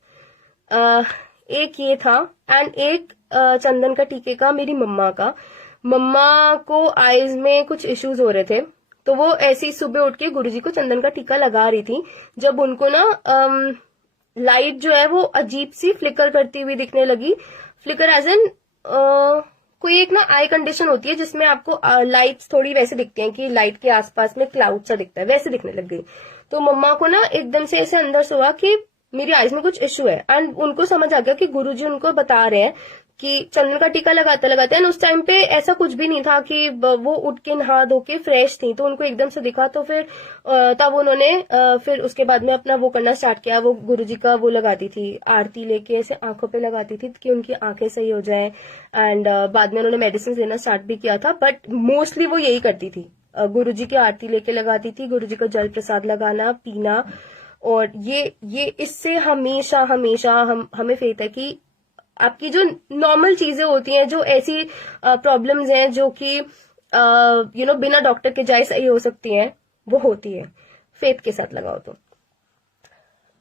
एक ये था, एंड एक चंदन का टीके का मेरी मम्मा को आईज में कुछ इश्यूज हो रहे थे, तो वो ऐसी सुबह उठ के गुरुजी को चंदन का टीका लगा रही थी, जब उनको ना लाइट जो है वो अजीब सी फ्लिकर करती हुई दिखने लगी। फ्लिकर एज एन कोई एक ना आई कंडीशन होती है जिसमें आपको लाइट्स थोड़ी वैसे दिखती हैं कि लाइट के आसपास में क्लाउड सा दिखता है, वैसे दिखने लग गई। तो मम्मा को ना एकदम से ऐसे अंदर से हुआ कि मेरी आईज में कुछ इश्यू है, एंड उनको समझ आ गया कि गुरुजी उनको बता रहे हैं कि चंदन का टीका लगाते लगाते, एंड उस टाइम पे ऐसा कुछ भी नहीं था कि वो उठ के नहा धो के फ्रेश थी, तो उनको एकदम से दिखा, तो फिर तब उन्होंने फिर उसके बाद में अपना वो करना स्टार्ट किया। वो गुरुजी का वो लगाती थी, आरती लेके ऐसे आंखों पे लगाती थी कि उनकी आंखें सही हो जाए, एंड बाद में उन्होंने मेडिसिन लेना स्टार्ट भी किया था, बट मोस्टली वो यही करती थी। गुरुजी की आरती लेके लगाती थी, गुरुजी का जल प्रसाद लगाना, पीना, और ये इससे हमेशा हमेशा हमें फेथ है कि आपकी जो नॉर्मल चीजें होती हैं, जो ऐसी प्रॉब्लम्स हैं जो कि बिना डॉक्टर के जाए सही हो सकती हैं, वो होती है फेथ के साथ लगाओ तो।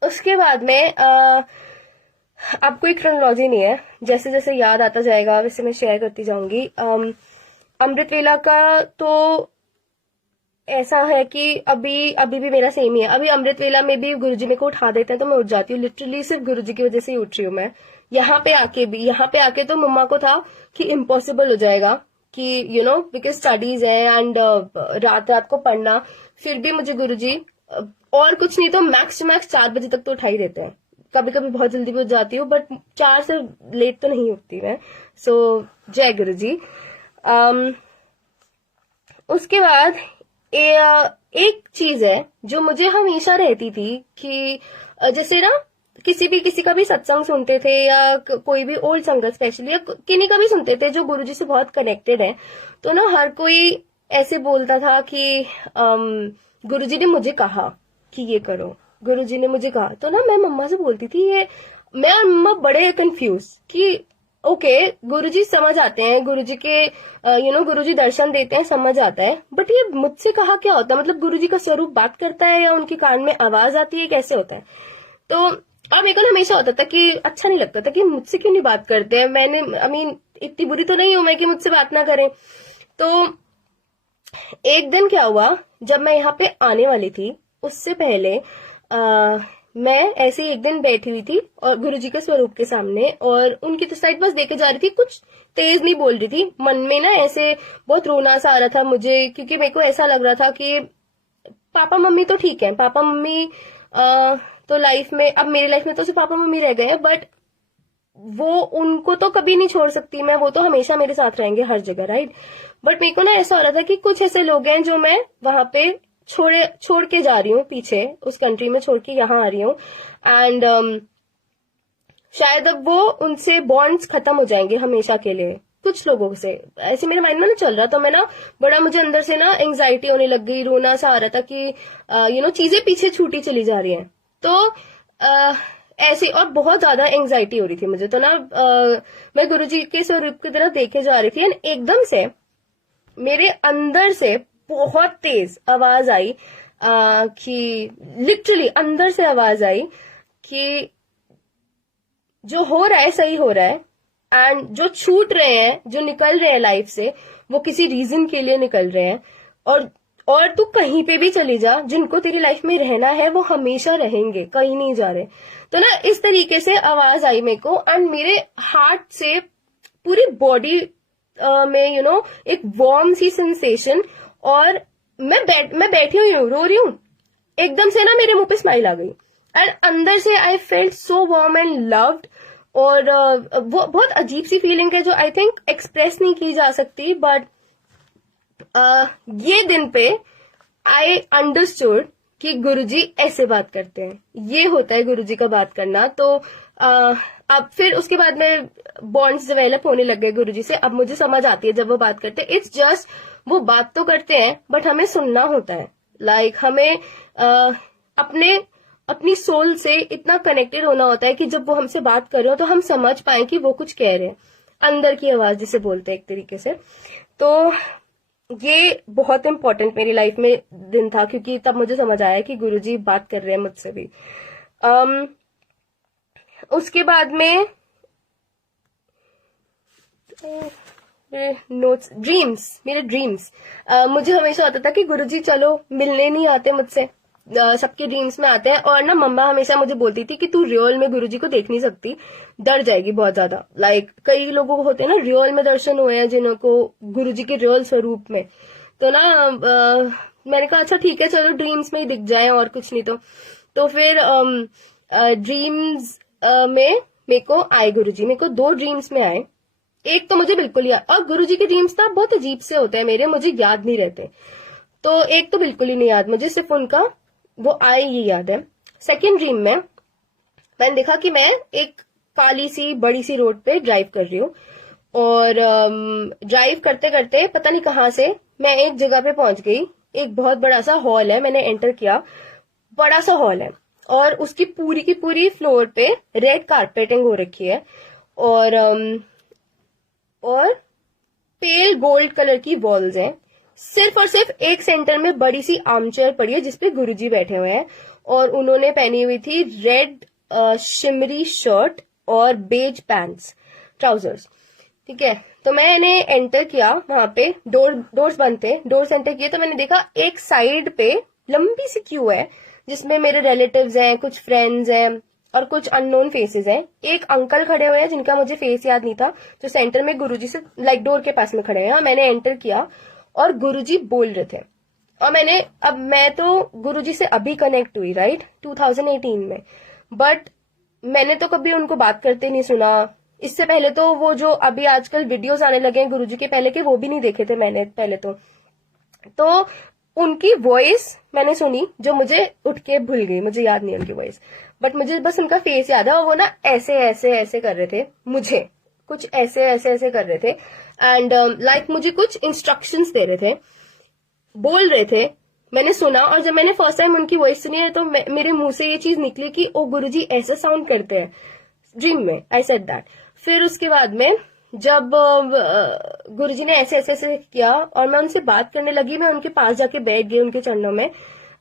उसके बाद में आपको एक क्रोनोलॉजी नहीं है, जैसे जैसे याद आता जाएगा वैसे मैं शेयर करती जाऊंगी। अमृत वेला का तो ऐसा है कि अभी अभी भी मेरा सेम ही है। अभी अमृत वेला में भी गुरुजी मेरे को उठा देते हैं तो मैं उठ जाती हूँ, लिटरली सिर्फ गुरुजी की वजह से ही उठ रही हूँ मैं। यहाँ पे आके तो मम्मा को था कि इम्पॉसिबल हो जाएगा कि बिकॉज स्टडीज है एंड रात रात को पढ़ना, फिर भी मुझे गुरुजी और कुछ नहीं तो मैक्स टू मैक्स 4 बजे तक तो उठा ही देते हैं। कभी कभी बहुत जल्दी भी उठ जाती हूँ, बट 4 से लेट तो नहीं उठती मैं। सो जय गुरुजी। उसके बाद एक चीज है जो मुझे हमेशा रहती थी कि जैसे ना किसी का भी सत्संग सुनते थे, या कोई भी ओल्ड संगत स्पेशली, या किन्हीं का भी सुनते थे जो गुरुजी से बहुत कनेक्टेड है, तो ना हर कोई ऐसे बोलता था कि गुरुजी ने मुझे कहा कि ये करो, गुरुजी ने मुझे कहा। तो ना मैं मम्मा से बोलती थी, ये मैं और मम्मा बड़े कंफ्यूज कि ओके गुरुजी समझ आते हैं, गुरुजी के गुरुजी दर्शन देते हैं, समझ आता है, बट ये मुझसे कहा क्या होता है, मतलब गुरुजी का स्वरूप बात करता है या उनके कान में आवाज आती है, कैसे होता है। तो अब मेरे को हमेशा होता था कि अच्छा नहीं लगता था कि मुझसे क्यों नहीं बात करते हैं, मैंने इतनी बुरी तो नहीं हूं मैं कि मुझसे बात ना करें। तो एक दिन क्या हुआ, जब मैं यहाँ पे आने वाली थी उससे पहले मैं ऐसे ही एक दिन बैठी हुई थी और गुरुजी के स्वरूप के सामने, और उनकी तो साइड बस देखे जा रही थी, कुछ तेज नहीं बोल रही थी। मन में ना ऐसे बहुत रोना सा आ रहा था मुझे, क्योंकि मेरे को ऐसा लग रहा था कि पापा मम्मी तो ठीक है, पापा मम्मी तो लाइफ में, अब मेरी लाइफ में तो सिर्फ पापा मम्मी रह गए हैं, बट वो उनको तो कभी नहीं छोड़ सकती मैं, वो तो हमेशा मेरे साथ रहेंगे हर जगह, राइट। बट मेरे को ना ऐसा हो रहा था कि कुछ ऐसे लोग हैं जो मैं वहां पे छोड़ के जा रही हूँ पीछे, उस कंट्री में छोड़ के यहाँ आ रही हूँ, एंड शायद अब वो उनसे बॉन्ड्स खत्म हो जाएंगे हमेशा के लिए कुछ लोगों से, ऐसे मेरे माइंड में ना चल रहा। तो मैं ना बड़ा, मुझे अंदर से ना एंग्जाइटी होने लग गई, रोना सा आ रहा था कि चीजें पीछे छूटी चली जा रही हैं। तो ऐसे और बहुत ज्यादा एंग्जाइटी हो रही थी मुझे। तो ना मैं गुरुजी के स्वरूप की तरफ देखे जा रही थी, एंड एकदम से मेरे अंदर से बहुत तेज आवाज आई कि लिटरली अंदर से आवाज आई कि जो हो रहा है सही हो रहा है, एंड जो छूट रहे हैं, जो निकल रहे हैं लाइफ से, वो किसी रीजन के लिए निकल रहे हैं, और तू कहीं पे भी चली जा, जिनको तेरी लाइफ में रहना है वो हमेशा रहेंगे, कहीं नहीं जा रहे। तो ना इस तरीके से आवाज आई मेरे को, एंड मेरे हार्ट से पूरी बॉडी में एक वार्म सी सेंसेशन, और मैं बैठी हुई हूँ, रो रही हूँ, एकदम से ना मेरे मुंह पे स्माइल आ गई, एंड अंदर से I felt so warm and loved. और वो बहुत अजीब सी फीलिंग है जो आई थिंक एक्सप्रेस नहीं की जा सकती, बट ये दिन पे आई अंडरस्टूड कि गुरुजी ऐसे बात करते हैं, ये होता है गुरुजी का बात करना। तो अब फिर उसके बाद में बॉन्ड्स डेवलप होने लग गए गुरुजी से। अब मुझे समझ आती है जब वो बात करते हैं, इट्स जस्ट वो बात तो करते हैं बट हमें सुनना होता है, लाइक हमें अपनी सोल से इतना कनेक्टेड होना होता है कि जब वो हमसे बात कर रहे हो तो हम समझ पाए कि वो कुछ कह रहे हैं, अंदर की आवाज जिसे बोलते हैं एक तरीके से। तो ये बहुत इंपॉर्टेंट मेरी लाइफ में दिन था, क्योंकि तब मुझे समझ आया कि गुरुजी बात कर रहे हैं मुझसे भी। उसके बाद में नोट्स, मेरे ड्रीम्स, मुझे हमेशा होता था कि गुरुजी चलो मिलने नहीं आते मुझसे, सबके ड्रीम्स में आते हैं। और ना मम्मा हमेशा मुझे बोलती थी कि तू रियल में गुरुजी को देख नहीं सकती, डर जाएगी बहुत ज्यादा। लाइक कई लोगों को होते हैं ना रियल में दर्शन हुए हैं जिनको गुरुजी के रियल स्वरूप में। तो ना मैंने कहा अच्छा ठीक है चलो ड्रीम्स में ही दिख जाए और कुछ नहीं। तो फिर ड्रीम्स में मेरे को आए गुरुजी, मेरे को 2 ड्रीम्स में आए। एक तो मुझे बिल्कुल याद, और गुरुजी के ड्रीम्स ना बहुत अजीब से होते हैं मेरे, मुझे याद नहीं रहते। तो एक तो बिल्कुल ही नहीं याद मुझे, सिर्फ उनका वो आए ये याद है। सेकेंड ड्रीम में मैंने देखा कि मैं एक काली सी बड़ी सी रोड पे ड्राइव कर रही हूँ, और ड्राइव करते करते पता नहीं कहाँ से मैं एक जगह पे पहुंच गई। एक बहुत बड़ा सा हॉल है, मैंने एंटर किया, बड़ा सा हॉल है, और उसकी पूरी की पूरी फ्लोर पे रेड कारपेटिंग हो रखी है, और पेल गोल्ड कलर की वॉल्स हैं। सिर्फ और सिर्फ एक सेंटर में बड़ी सी आर्मचेयर पड़ी है जिसपे गुरुजी बैठे हुए हैं, और उन्होंने पहनी हुई थी रेड शिमरी शर्ट और बेज पैंट्स, ट्राउजर्स। ठीक है, तो मैंने एंटर किया, वहां पे डोर्स बंद थे, डोर्स एंटर किए तो मैंने देखा एक साइड पे लंबी सी क्यू है जिसमें मेरे रिलेटिव्स हैं, कुछ फ्रेंड्स हैं और कुछ अननोन फेसेस हैं। एक अंकल खड़े हुए हैं जिनका मुझे फेस याद नहीं था, जो सेंटर में गुरुजी से लाइक डोर के पास में खड़े हैं। मैंने एंटर किया और गुरुजी बोल रहे थे, और मैं तो गुरुजी से अभी कनेक्ट हुई, राइट, 2018 में, बट मैंने तो कभी उनको बात करते नहीं सुना। इससे पहले तो वो जो अभी आजकल वीडियोस आने लगे हैं गुरुजी के पहले के, वो भी नहीं देखे थे मैंने पहले तो उनकी वॉइस मैंने सुनी, जो मुझे उठ के भूल गई, मुझे याद नहीं उनकी वॉइस, बट मुझे बस उनका फेस याद है। और वो ना ऐसे ऐसे ऐसे कर रहे थे, मुझे कुछ ऐसे ऐसे ऐसे कर रहे थे, एंड लाइक मुझे कुछ इंस्ट्रक्शंस दे रहे थे, बोल रहे थे। मैंने सुना, और जब मैंने फर्स्ट टाइम उनकी वॉइस सुनी है तो मेरे मुंह से ये चीज निकली कि ओ गुरुजी ऐसा साउंड करते हैं ड्रीम में, आई सेड दैट। फिर उसके बाद में जब गुरुजी ने ऐसे ऐसे ऐसे किया और मैं उनसे बात करने लगी, मैं उनके पास जाके बैठ गई उनके चरणों में,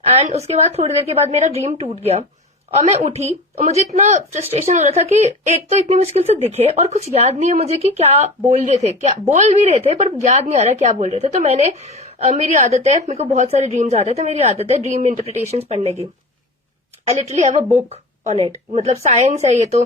एंड उसके बाद थोड़ी देर के बाद मेरा ड्रीम टूट गया और मैं उठी, और मुझे इतना फ्रस्ट्रेशन हो रहा था कि एक तो इतनी मुश्किल से दिखे और कुछ याद नहीं है मुझे कि क्या बोल रहे थे, क्या बोल भी रहे थे पर याद नहीं आ रहा क्या बोल रहे थे। तो मैंने मेरी आदत है, मेरे को बहुत सारे ड्रीम्स आते हैं, तो मेरी आदत है ड्रीम इंटरप्रिटेशन पढ़ने की। I literally have a book on it, मतलब साइंस है ये तो,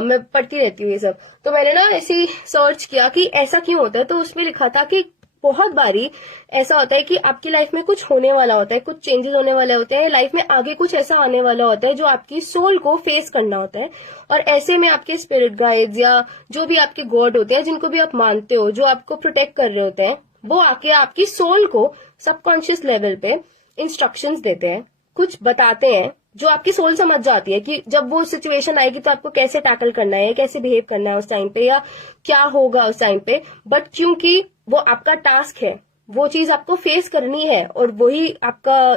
मैं पढ़ती रहती हूँ ये सब। तो मैंने ना ऐसे सर्च किया कि ऐसा क्यों होता है, तो उसमें लिखा था कि बहुत बारी ऐसा होता है कि आपकी लाइफ में कुछ होने वाला होता है, कुछ चेंजेस होने वाले होते हैं, लाइफ में आगे कुछ ऐसा आने वाला होता है जो आपकी सोल को फेस करना होता है, और ऐसे में आपके स्पिरिट गाइड्स या जो भी आपके गॉड होते हैं, जिनको भी आप मानते हो, जो आपको प्रोटेक्ट कर रहे होते हैं, वो आके आपकी सोल को सबकॉन्शियस लेवल पे इंस्ट्रक्शंस देते हैं, कुछ बताते हैं, जो आपकी सोल समझ जाती है कि जब वो सिचुएशन आएगी तो आपको कैसे टैकल करना है, कैसे बिहेव करना है उस टाइम पे, या क्या होगा उस टाइम पे। बट क्योंकि वो आपका टास्क है, वो चीज आपको फेस करनी है, और वही आपका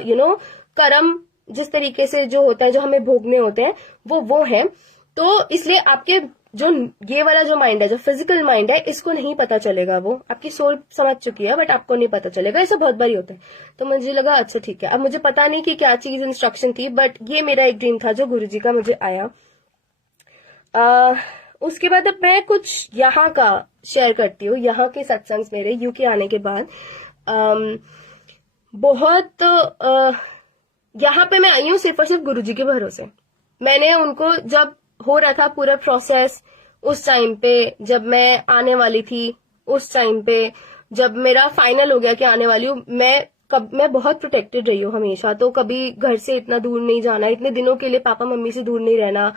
कर्म जिस तरीके से जो होता है, जो हमें भोगने होते हैं, वो है। तो इसलिए आपके जो ये वाला जो माइंड है, जो फिजिकल माइंड है, इसको नहीं पता चलेगा, वो आपकी सोल समझ चुकी है बट आपको नहीं पता चलेगा। ऐसा बहुत बारी होता है। तो मुझे लगा अच्छा ठीक है, अब मुझे पता नहीं कि क्या चीज इंस्ट्रक्शन थी, बट ये मेरा एक ड्रीम था जो गुरुजी का मुझे आया। उसके बाद अब मैं कुछ यहाँ का शेयर करती हूँ, यहाँ के सत्संग मेरे यूके आने के बाद। बहुत यहाँ पे मैं आई हूँ सिर्फ और सिर्फ गुरुजी के भरोसे। मैंने उनको, जब हो रहा था पूरा प्रोसेस, उस टाइम पे जब मैं आने वाली थी, उस टाइम पे जब मेरा फाइनल हो गया कि आने वाली हूँ, मैं बहुत प्रोटेक्टेड रही हूँ हमेशा। तो कभी घर से इतना दूर नहीं जाना, इतने दिनों के लिए पापा मम्मी से दूर नहीं रहना।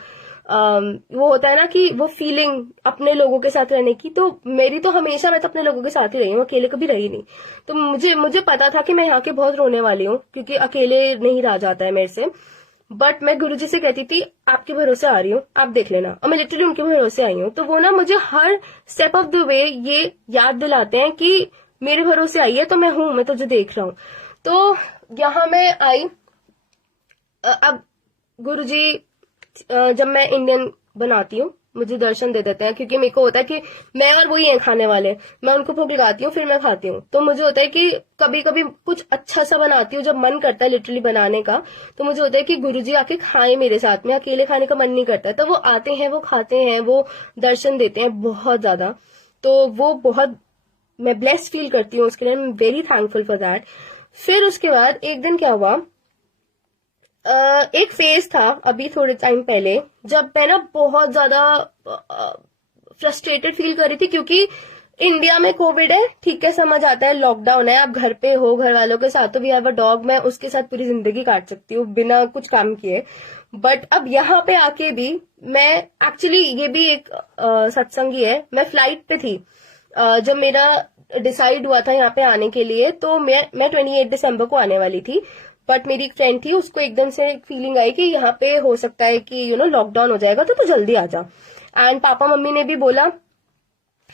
वो होता है ना कि वो फीलिंग अपने लोगों के साथ रहने की, तो मेरी तो हमेशा, मैं तो अपने लोगों के साथ ही रही हूँ, अकेले कभी रही नहीं। तो मुझे पता था कि मैं यहाँ के बहुत रोने वाली हूँ, क्योंकि अकेले नहीं रहा जाता है मेरे से। बट मैं गुरुजी से कहती थी आपके भरोसे आ रही हूँ, आप देख लेना, और मैं लिटरली उनके भरोसे आई हूँ। तो वो ना मुझे हर स्टेप ऑफ द वे ये याद दिलाते हैं कि मेरे भरोसे आई है तो मैं हूं, मैं तुझे देख रहा हूँ। तो यहाँ मैं आई। अब गुरुजी जब मैं इंडियन बनाती हूँ, मुझे दर्शन दे देते हैं, क्योंकि मेरे को होता है कि मैं और वही हैं खाने वाले, मैं उनको भोग लगाती हूँ फिर मैं खाती हूँ। तो मुझे होता है कि कभी कभी कुछ अच्छा सा बनाती हूँ, जब मन करता है लिटरली बनाने का, तो मुझे होता है कि गुरुजी आके खाएं मेरे साथ में, अकेले खाने का मन नहीं करता। तो वो आते हैं, वो खाते हैं, वो दर्शन देते हैं बहुत ज्यादा। तो वो बहुत मैं ब्लेस्ड फील करती हूँ, उसके लिए I am very thankful for that. फिर उसके बाद एक दिन क्या हुआ, एक फेज था अभी थोड़े टाइम पहले, जब मैं ना बहुत ज्यादा फ्रस्ट्रेटेड फील कर रही थी, क्योंकि इंडिया में कोविड है, ठीक है, समझ आता है, लॉकडाउन है, आप घर पे हो घर वालों के साथ, तो वी हैव अ डॉग, मैं उसके साथ पूरी जिंदगी काट सकती हूँ बिना कुछ काम किए। बट अब यहाँ पे आके भी मैं एक्चुअली, ये भी एक सत्संग ही है, मैं फ्लाइट पे थी जब मेरा डिसाइड हुआ था यहाँ पे आने के लिए, तो मैं 28 दिसंबर को आने वाली थी। बट मेरी एक फ्रेंड थी, उसको एकदम से एक फीलिंग आई कि यहाँ पे हो सकता है कि लॉकडाउन हो जाएगा, तो तू जल्दी आ जा। एंड पापा मम्मी ने भी बोला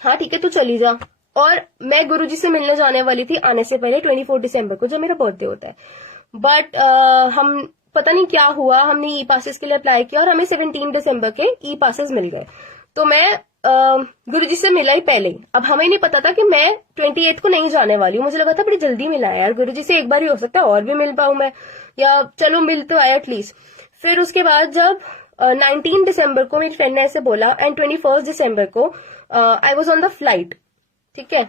हाँ ठीक है तू चली जा। और मैं गुरुजी से मिलने जाने वाली थी आने से पहले 24 दिसंबर को, जो मेरा बर्थडे होता है। बट हम पता नहीं क्या हुआ, हमने ई पासेस के लिए अप्लाई किया और हमें 17 दिसंबर के ई पासेस मिल गए। तो मैं गुरुजी से मिला ही पहले ही। अब हमें नहीं पता था कि मैं 28 को नहीं जाने वाली हूँ, मुझे लगा था बड़ी जल्दी मिला है यार, गुरुजी से एक बार ही हो सकता है और भी मिल पाऊं मैं, या चलो मिल तो आया एटलीस्ट। फिर उसके बाद जब 19 दिसंबर को मेरी फ्रेंड ने ऐसे बोला, एंड 21 दिसंबर को I was on the flight, ठीक है,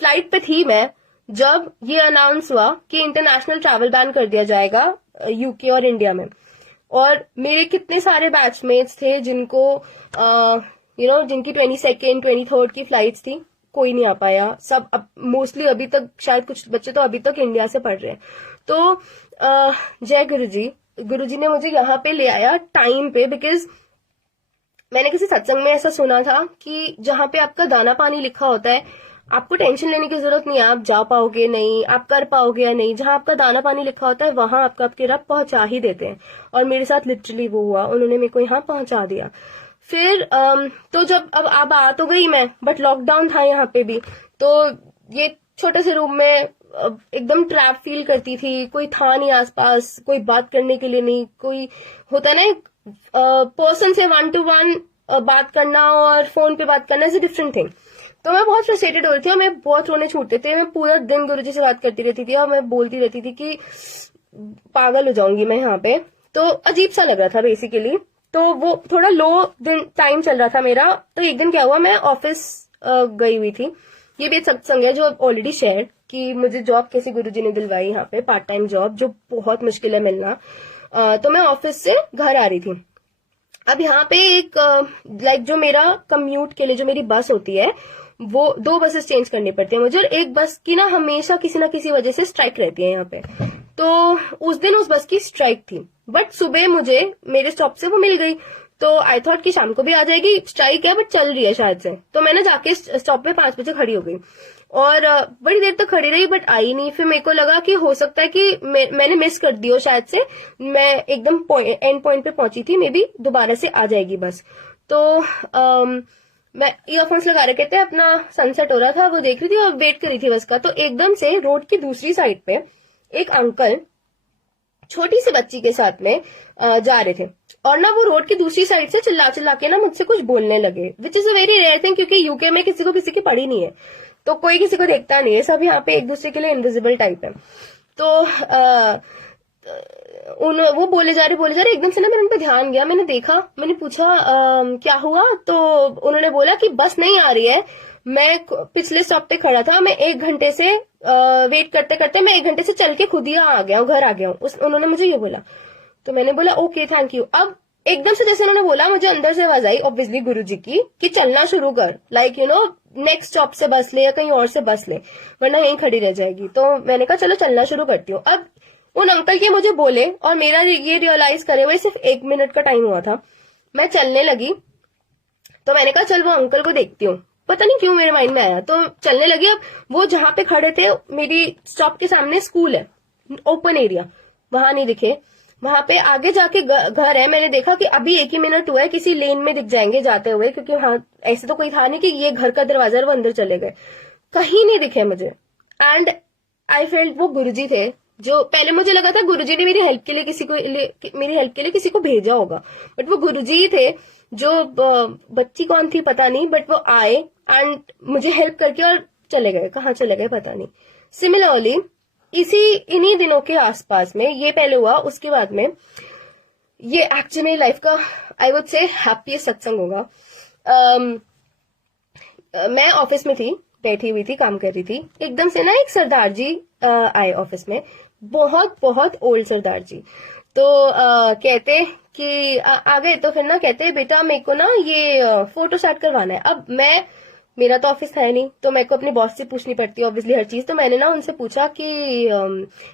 फ्लाइट पे थी मैं जब ये अनाउंस हुआ कि इंटरनेशनल ट्रैवल बैन कर दिया जाएगा यूके और इंडिया में। और मेरे कितने सारे बैचमेट्स थे जिनको जिनकी 22nd 23rd की फ्लाइट्स थी, कोई नहीं आ पाया। सब मोस्टली अभी तक, शायद कुछ बच्चे तो अभी तक इंडिया से पढ़ रहे हैं। तो जय गुरुजी, गुरुजी ने मुझे यहाँ पे ले आया टाइम पे, बिकॉज मैंने किसी सत्संग में ऐसा सुना था कि जहां पे आपका दाना पानी लिखा होता है, आपको टेंशन लेने की जरूरत नहीं है, आप जा पाओगे नहीं, आप कर पाओगे या नहीं, जहां आपका दाना पानी लिखा होता है वहां आपका आपके रब पहुंचा ही देते हैं। और मेरे साथ लिटरली वो हुआ, उन्होंने मेरे को यहाँ पहुंचा दिया। फिर तो जब अब आ तो गई मैं, बट लॉकडाउन था यहाँ पे भी, तो ये छोटे से रूम में एकदम ट्रैप फील करती थी, कोई था नहीं आसपास, कोई बात करने के लिए नहीं, कोई होता ना पर्सन से 1-to-1 बात करना और फोन पे बात करना इज अ डिफरेंट थिंग। तो मैं बहुत फ्रस्ट्रेटेड हो रही थी और मैं बहुत रोने छूटते थे, मैं पूरा दिन गुरुजी से बात करती रहती थी और मैं बोलती रहती थी कि पागल हो जाऊंगी मैं यहाँ पे। तो अजीब सा लग रहा था बेसिकली, तो वो थोड़ा लो दिन टाइम चल रहा था मेरा। तो एक दिन क्या हुआ, मैं ऑफिस गई हुई थी, ये भी एक सत्संग है जो ऑलरेडी शेयर कि मुझे जॉब कैसे गुरुजी ने दिलवाई यहाँ पे, पार्ट टाइम जॉब जो बहुत मुश्किल है मिलना। तो मैं ऑफिस से घर आ रही थी। अब यहाँ पे एक जो मेरा कम्यूट के लिए जो मेरी बस होती है, वो 2 बसेस चेंज करनी पड़ती है मुझे, और एक बस की ना हमेशा किसी ना किसी वजह से स्ट्राइक रहती है यहाँ पे। तो उस दिन उस बस की स्ट्राइक थी, बट सुबह मुझे मेरे स्टॉप से वो मिल गई। तो आई थॉट कि शाम को भी आ जाएगी, स्ट्राइक है बट चल रही है शायद से। तो मैंने जाके स्टॉप पे 5 बजे खड़ी हो गई और बड़ी देर तक खड़ी रही बट आई नहीं। फिर मेरे को लगा कि हो सकता है कि मैंने मिस कर दी हो शायद से, मैं एकदम एंड पॉइंट पे पहुंची थी, मे बी दोबारा से आ जाएगी बस। तो मैं ईयरफोन्स लगा रखे थे, अपना सनसेट हो रहा था वो देख रही थी और वेट कर रही थी बस का। तो एकदम से रोड की दूसरी साइड पे एक अंकल छोटी सी बच्ची के साथ में जा रहे थे, और ना वो रोड की दूसरी साइड से चिल्ला चिल्ला के ना मुझसे कुछ बोलने लगे, which is a very rare thing, क्योंकि यूके में किसी को किसी की पड़ी नहीं है, तो कोई किसी को देखता नहीं है, सब यहाँ पे एक दूसरे के लिए इनविजिबल टाइप है। तो वो बोले जा रहे एकदम से ना मैंने उन पर ध्यान गया, मैंने देखा, मैंने पूछा क्या हुआ। तो उन्होंने बोला कि बस नहीं आ रही है, मैं पिछले स्टॉप पे खड़ा था, मैं 1 घंटे से वेट करते करते मैं 1 घंटे से चल के खुद ही आ गया हूँ, घर आ गया हूँ। उन्होंने मुझे ये बोला। तो मैंने बोला ओके थैंक यू। अब एकदम से जैसे उन्होंने बोला, मुझे अंदर से आवाज आई ऑब्वियसली गुरुजी की कि चलना शुरू कर, लाइक नेक्स्ट स्टॉप से बस ले या कहीं और से बस ले, वरना यहीं खड़ी रह जाएगी। तो मैंने कहा चलो चलना शुरू करती हूँ। अब उन अंकल के मुझे बोले और मेरा ये रियलाइज करे हुए सिर्फ 1 मिनट का टाइम हुआ था, मैं चलने लगी। तो मैंने कहा चल वो अंकल को देखती हूँ, पता नहीं क्यों मेरे माइंड में आया, तो चलने लगी। अब वो जहां पे खड़े थे, मेरी स्टॉप के सामने स्कूल है, ओपन एरिया, वहां नहीं दिखे। वहां पे आगे जाके घर है, मैंने देखा कि अभी 1 ही मिनट हुआ है, किसी लेन में दिख जाएंगे जाते हुए, क्योंकि हाँ ऐसे तो कोई था नहीं कि ये घर का दरवाजा है वो अंदर चले गए, कहीं नहीं दिखे मुझे। एंड आई फेल्ट वो गुरुजी थे, जो पहले मुझे लगा था गुरुजी ने मेरी हेल्प के लिए किसी को भेजा होगा, बट वो गुरुजी ही थे। जो बच्ची कौन थी पता नहीं, बट वो आए एंड मुझे हेल्प करके और चले गए, कहाँ चले गए पता नहीं। सिमिलरली इन्हीं दिनों के आसपास में ये पहले हुआ, उसके बाद में ये एक्चुअली लाइफ का आई वुड से हैप्पीएस्ट सत्संग होगा। मैं ऑफिस में थी, बैठी हुई थी, काम कर रही थी, एकदम से ना एक सरदार जी आए ऑफिस में, बहुत बहुत ओल्ड सरदार जी। तो कहते कि आ गए, तो फिर ना कहते बेटा मेरे को ना ये फोटो स्टार्ट करवाना है। अब मैं मेरा तो ऑफिस है नहीं, तो मेरे को अपने बॉस से पूछनी पड़ती है ऑब्वियसली हर चीज। तो मैंने ना उनसे पूछा कि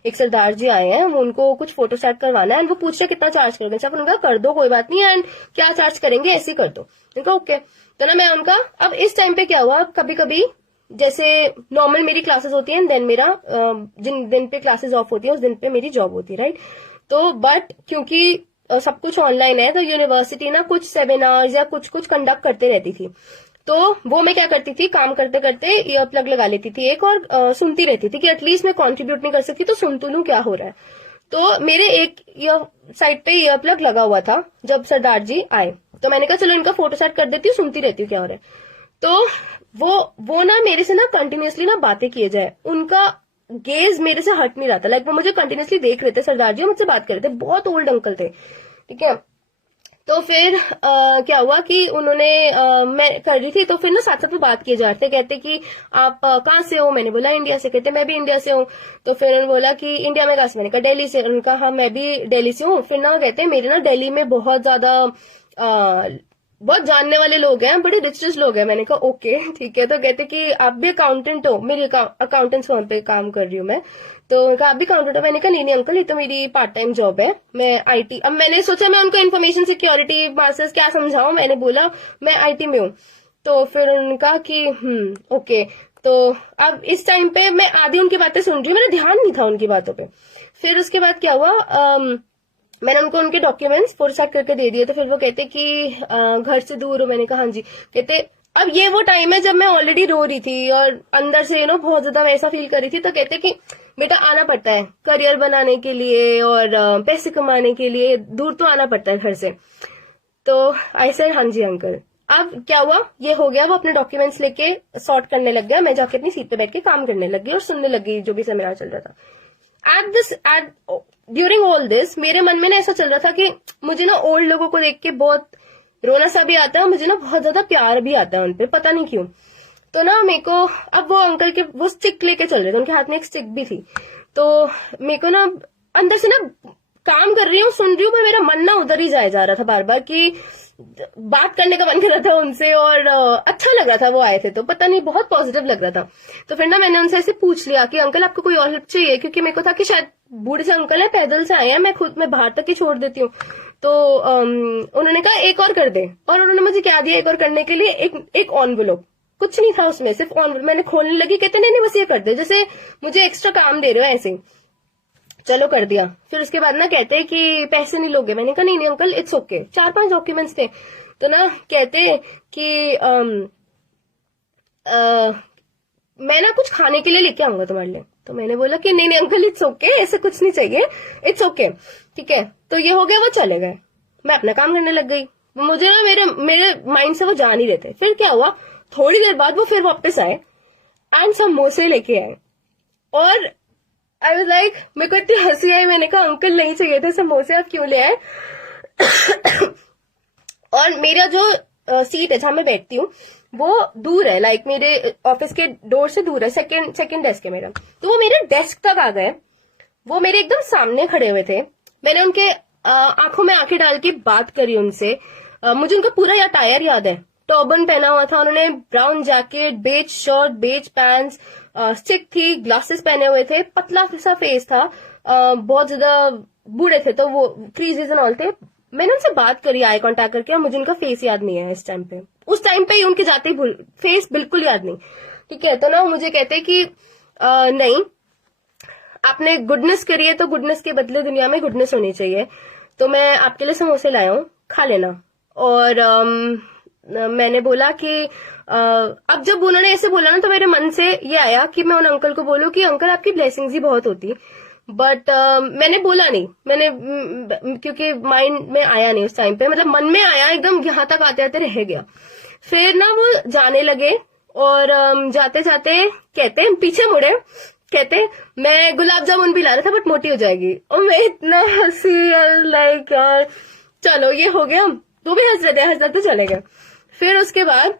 एक सरदार जी आए हैं, वो उनको कुछ फोटो सेट करवाना है, एंड वो पूछ रहे कितना चार्ज करोगे। अच्छा, उनका कर दो, कोई बात नहीं, एंड क्या चार्ज करेंगे ऐसे ही कर दो। उनका ओके। तो ना मैं उनका, अब इस टाइम पे क्या हुआ, कभी कभी जैसे नॉर्मल मेरी क्लासेस होती है, देन मेरा जिन दिन पे क्लासेस ऑफ होती है उस दिन पे मेरी जॉब होती है, राइट। तो बट क्योंकि सब कुछ ऑनलाइन है, तो यूनिवर्सिटी ना कुछ सेमिनार्स या कुछ कुछ कंडक्ट करते रहती थी। तो वो मैं क्या करती थी, काम करते करते ईयर प्लग लगा लेती थी एक, और सुनती रहती थी कि एटलीस्ट मैं कंट्रीब्यूट नहीं कर सकती तो सुन तो लूं क्या हो रहा है। तो मेरे एक ईयर साइड पे ईयर प्लग लगा हुआ था जब सरदार जी आए, तो मैंने कहा चलो इनका फोटो सेट कर देती हूँ, सुनती रहती हूँ क्या हो रहा है। तो वो ना मेरे से ना कंटिन्यूअसली ना बातें किए जाए, उनका गेज मेरे से हट नहीं रहा था, लाइक वो मुझे कंटिन्यूअसली देख रहे थे, सरदार जी मुझसे बात कर रहे थे, बहुत ओल्ड अंकल थे, ठीक है। तो फिर क्या हुआ कि उन्होंने मैं कर रही थी, तो फिर ना साथ साथ में बात किए जा रहे थे, कहते कि आप कहाँ से हो, मैंने बोला इंडिया से, कहते मैं भी इंडिया से हूँ। तो फिर उन्होंने बोला कि इंडिया में कहाँ से, मैंने कहा दिल्ली से, उन्होंने कहा हाँ मैं भी दिल्ली से हूँ। फिर ना कहते मेरे ना दिल्ली में बहुत ज्यादा बहुत जानने वाले लोग हैं, बड़े रिच रिच लोग हैं। मैंने कहा ओके ठीक है। तो कहते कि आप भी अकाउंटेंट हो, मेरी अकाउंटेंट्स फर्म पे काम कर रही हूँ मैं। तो कहा आप भी अकाउंटेंट हो, मैंने कहा नहीं नहीं अंकल, ये तो मेरी पार्ट टाइम जॉब है, मैं आईटी। अब मैंने सोचा मैं उनको इन्फॉर्मेशन सिक्योरिटी मास्टर्स क्या समझाऊं, मैंने बोला मैं आईटी में हूँ। तो फिर उन्होंने कहा कि ओके। तो अब इस टाइम पे मैं आधी उनकी बातें सुन रही हूँ, मेरा ध्यान नहीं था उनकी बातों पे। फिर उसके बाद क्या हुआ, मैंने उनको उनके डॉक्यूमेंट्स फोटोस्टैट करके दे दिए। तो फिर वो कहते कि घर से दूर हो, मैंने कहा हाँ जी। कहते अब ये वो टाइम है जब मैं ऑलरेडी रो रही थी और अंदर से बहुत ज्यादा वैसा फील कर रही थी। तो कहते कि बेटा आना पड़ता है करियर बनाने के लिए और पैसे कमाने के लिए, दूर तो आना पड़ता है घर से। तो आई सेड हाँ जी अंकल। अब क्या हुआ, ये हो गया, वो अपने डॉक्यूमेंट्स लेके सॉर्ट करने लग गया, मैं जाके अपनी सीट पे बैठ के काम करने लग गई और सुनने लगी जो भी सेमिनार चल रहा था। ड्यूरिंग ऑल दिस मेरे मन में ना ऐसा चल रहा था कि मुझे ना ओल्ड लोगों को देख के बहुत रोना सा भी आता है, मुझे ना बहुत ज्यादा प्यार भी आता है उनपे, पता नहीं क्यों। तो ना मेरे को, अब वो अंकल के वो स्टिक लेके चल रहे थे, उनके हाथ में एक स्टिक भी थी। तो मेरे को ना अंदर से ना काम कर रही हूँ, सुन रही हूँ, पर मेरा मन ना उधर ही जाए जा रहा था बार बार कि बात करने का मन कर रहा था उनसे, और अच्छा लग रहा था वो आए थे तो, पता नहीं बहुत पॉजिटिव लग रहा था। तो फिर ना मैंने उनसे ऐसे पूछ लिया कि अंकल आपको कोई और हेल्प चाहिए, क्योंकि मेरे को था कि शायद बूढ़े से अंकल है, पैदल से आए हैं, मैं बाहर तक ही छोड़ देती हूँ। तो उन्होंने कहा एक और कर दे, और उन्होंने मुझे क्या दिया एक और करने के लिए, एक एनवेलप, कुछ नहीं था उसमें, सिर्फ एनवेलप। मैंने खोलने लगी, कहते नहीं नहीं बस ये कर दे, जैसे मुझे एक्स्ट्रा काम दे रहे हो ऐसे। चलो कर दिया। फिर उसके बाद ना कहते कि पैसे नहीं लोगे, मैंने कहा नहीं नहीं अंकल इट्स ओके। 4-5 डॉक्यूमेंट्स थे। तो ना कहते कि मैं ना कुछ खाने के लिए लेके आऊंगा तुम्हारे लिए। तो मैंने बोला कि नहीं नहीं अंकल इट्स ओके, ऐसे कुछ नहीं चाहिए, इट्स ओके ठीक है। तो ये हो गया, वो चले गए, मैं अपना काम करने लग गई। मुझे ना मेरे माइंड से वो जा नहीं रहे थे। फिर क्या हुआ, थोड़ी देर बाद वो फिर वापस आए एंड समोसे लेके आए, और आई वाज लाइक, मेरे को इतनी हंसी आई, मैंने कहा अंकल नहीं चाहिए थे समोसे, आप क्यों ले आए। और मेरा जो सीट है जहां मैं बैठती हूँ वो दूर है, लाइक मेरे ऑफिस के डोर से दूर है, सेकंड डेस्क है मेरा। तो वो मेरे डेस्क तक आ गए, वो मेरे एकदम सामने खड़े हुए थे। मैंने उनके आंखों में आंखें डाल के बात करी उनसे। मुझे उनका पूरा अटायर याद है, टर्बन पहना हुआ था उन्होंने, brown jacket, beige shirt, beige pants, stick थी, ग्लासेस पहने हुए थे, पतला सा फेस था, बहुत ज्यादा बूढ़े थे, तो वो फ्रीजेस एंड ऑल थे। मैंने उनसे बात करी आई कांटेक्ट करके, और मुझे उनका फेस याद नहीं है इस टाइम पे, उस टाइम पे ही उनके जाते ही फेस बिल्कुल याद नहीं, ठीक है। तो ना मुझे कहते कि नहीं, आपने गुडनेस करी है तो गुडनेस के बदले दुनिया में गुडनेस होनी चाहिए, तो मैं आपके लिए समोसे लाया हूँ, खा लेना। और मैंने बोला कि अब जब उन्होंने ऐसे बोला ना, तो मेरे मन से ये आया कि मैं उन अंकल को बोलूं कि अंकल आपकी ब्लेसिंग्स ही बहुत होती, बट मैंने बोला नहीं, मैंने क्योंकि माइंड में आया नहीं उस टाइम पे, मतलब मन में आया, एकदम यहाँ तक आते आते रह गया। फिर ना वो जाने लगे, और जाते जाते कहते, पीछे मुड़े, कहते मैं गुलाब जामुन भी ला रहा था बट मोटी हो जाएगी। और मैं इतना हंसी, लाइक यार चलो ये हो गया, तू भी हंस रहे हंस तो चले गए। फिर उसके बाद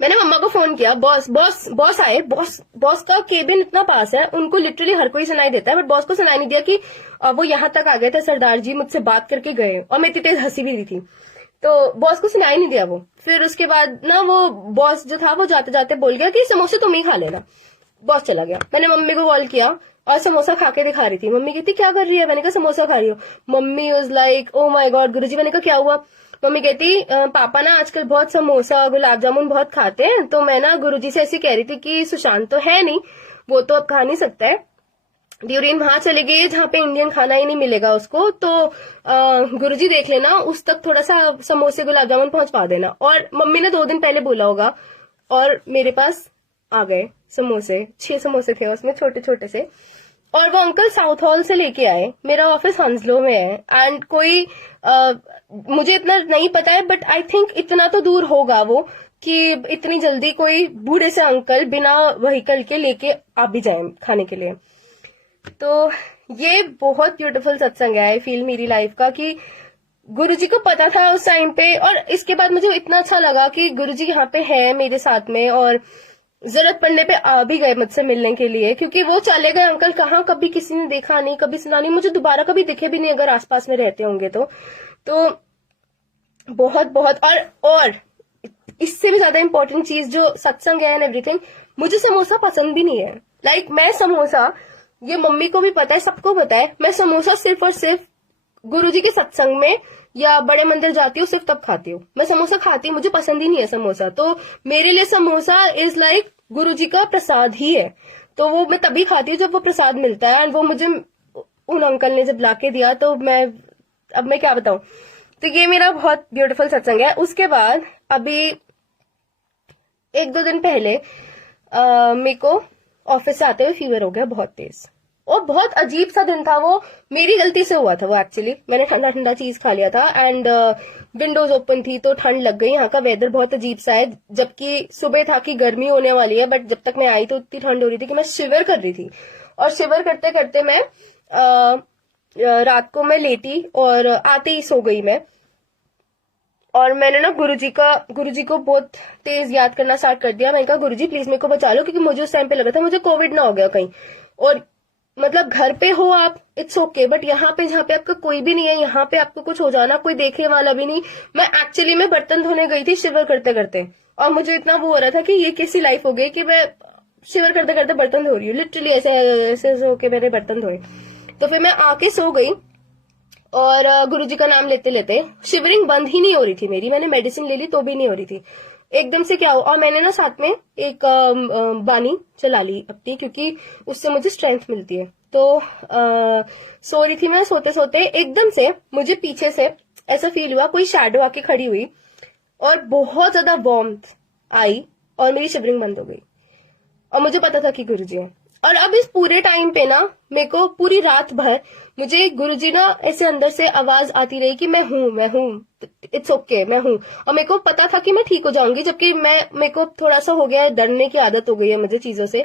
मैंने मम्मा को फोन किया, बॉस आए, बॉस का केबिन इतना पास है, उनको लिटरली हर कोई सुनाई देता है, बट बॉस को सुनाई नहीं दिया कि वो यहाँ तक आ गए थे, सरदार जी मुझसे बात करके गए, और मैं इतनी तेज हंसी भी रही थी। तो बॉस को सुनाई नहीं दिया वो। फिर उसके बाद ना वो बॉस जो था वो जाते जाते बोल गया कि समोसे तुम ही खा लेना। बॉस चला गया। मैंने मम्मी को कॉल किया और समोसा खा के दिखा रही थी। मम्मी कहती क्या कर रही है? मैंने कहा समोसा खा रही हूँ। Mummy was like oh my god Guruji. मैंने कहा क्या हुआ? मम्मी कहती पापा ना आजकल बहुत समोसा गुलाब जामुन बहुत खाते हैं, तो मैं ना गुरुजी से ऐसी कह रही थी कि सुशांत तो है नहीं, वो तो अब खा नहीं सकता है, ड्यूरिन वहां चले गए जहाँ पे इंडियन खाना ही नहीं मिलेगा उसको, तो गुरुजी देख लेना उस तक थोड़ा सा समोसे गुलाब जामुन पहुंचवा देना। और मम्मी ने 2 दिन पहले बोला होगा और मेरे पास आ गए समोसे। 6 समोसे थे उसमें, छोटे छोटे से। और वो अंकल साउथ हॉल से लेके आए। मेरा ऑफिस हंसलो में है एंड कोई मुझे इतना नहीं पता है बट आई थिंक इतना तो दूर होगा वो कि इतनी जल्दी कोई बूढ़े से अंकल बिना व्हीकल के लेके आ भी जाए खाने के लिए। तो ये बहुत ब्यूटीफुल सत्संग है आई फील मेरी लाइफ का, कि गुरुजी को पता था उस टाइम पे। और इसके बाद मुझे इतना अच्छा लगा कि गुरुजी यहाँ पे है मेरे साथ में और जरूरत पड़ने पे आ भी गए मुझसे मिलने के लिए, क्योंकि वो चले गए अंकल कहाँ, कभी किसी ने देखा नहीं, कभी सुना नहीं, मुझे दोबारा कभी दिखे भी नहीं अगर आसपास में रहते होंगे तो बहुत बहुत। और इससे भी ज्यादा इंपॉर्टेंट चीज जो सत्संग है एंड एवरीथिंग, मुझे समोसा पसंद भी नहीं है। लाइक मैं समोसा, ये मम्मी को भी पता है, सबको पता है, मैं समोसा सिर्फ और सिर्फ गुरुजी के सत्संग में या बड़े मंदिर जाती हूँ सिर्फ तब खाती हूँ। मैं समोसा खाती हूँ, मुझे पसंद ही नहीं है समोसा। तो मेरे लिए समोसा इज लाइक गुरुजी का प्रसाद ही है। तो वो मैं तभी खाती हूँ जब वो प्रसाद मिलता है। एंड वो मुझे उन अंकल ने जब लाके दिया तो अब मैं क्या बताऊं। तो ये मेरा बहुत ब्यूटीफुल सत्संग है। उसके बाद अभी 1-2 दिन पहले मेरे को ऑफिस से आते हुए फीवर हो गया बहुत तेज, और बहुत अजीब सा दिन था वो। मेरी गलती से हुआ था वो एक्चुअली। मैंने ठंडा ठंडा चीज खा लिया था एंड विंडोज ओपन थी तो ठंड लग गई। यहाँ का वेदर बहुत अजीब सा है, जबकि सुबह था कि गर्मी होने वाली है, बट जब तक मैं आई तो इतनी ठंड हो रही थी कि मैं शिवर कर रही थी। और शिवर करते करते मैं रात को मैं लेटी और आते ही सो गई मैं। और मैंने ना गुरुजी को बहुत तेज याद करना स्टार्ट कर दिया। मैंने कहा गुरुजी प्लीज मेरे को बचा लो, क्योंकि मुझे उस टाइम पे लगा था मुझे कोविड ना हो गया कहीं। और मतलब घर पे हो आप इट्स ओके, बट यहाँ पे जहाँ पे आपका कोई भी नहीं है, यहाँ पे आपको कुछ हो जाना, कोई देखने वाला भी नहीं। मैं एक्चुअली में बर्तन धोने गई थी शिवर करते करते, और मुझे इतना वो हो रहा था कि ये कैसी लाइफ हो गई कि मैं शिवर करते करते बर्तन धो रही हूँ। लिटरली ऐसे ऐसे होके मैंने बर्तन धोए। तो फिर मैं आके सो गई और गुरुजी का नाम लेते लेते शिवरिंग बंद ही नहीं हो रही थी मेरी। मैंने मेडिसिन ले ली तो भी नहीं हो रही थी। एकदम से क्या हुआ, और मैंने ना साथ में एक बानी चला ली अपनी, क्योंकि उससे मुझे स्ट्रेंथ मिलती है। तो सो रही थी मैं, सोते सोते एकदम से मुझे पीछे से ऐसा फील हुआ कोई शैडो आके खड़ी हुई और बहुत ज्यादा वार्मथ आई और मेरी शिवरिंग बंद हो गई। और मुझे पता था कि गुरुजी है। और अब इस पूरे टाइम पे ना मेरे को पूरी रात भर मुझे गुरुजी ना ऐसे अंदर से आवाज आती रही कि मैं हूँ इट्स ओके मैं हूँ। और मेरे को पता था कि मैं ठीक हो जाऊंगी, जबकि मेरे को थोड़ा सा हो गया है, डरने की आदत हो गई है मुझे चीजों से,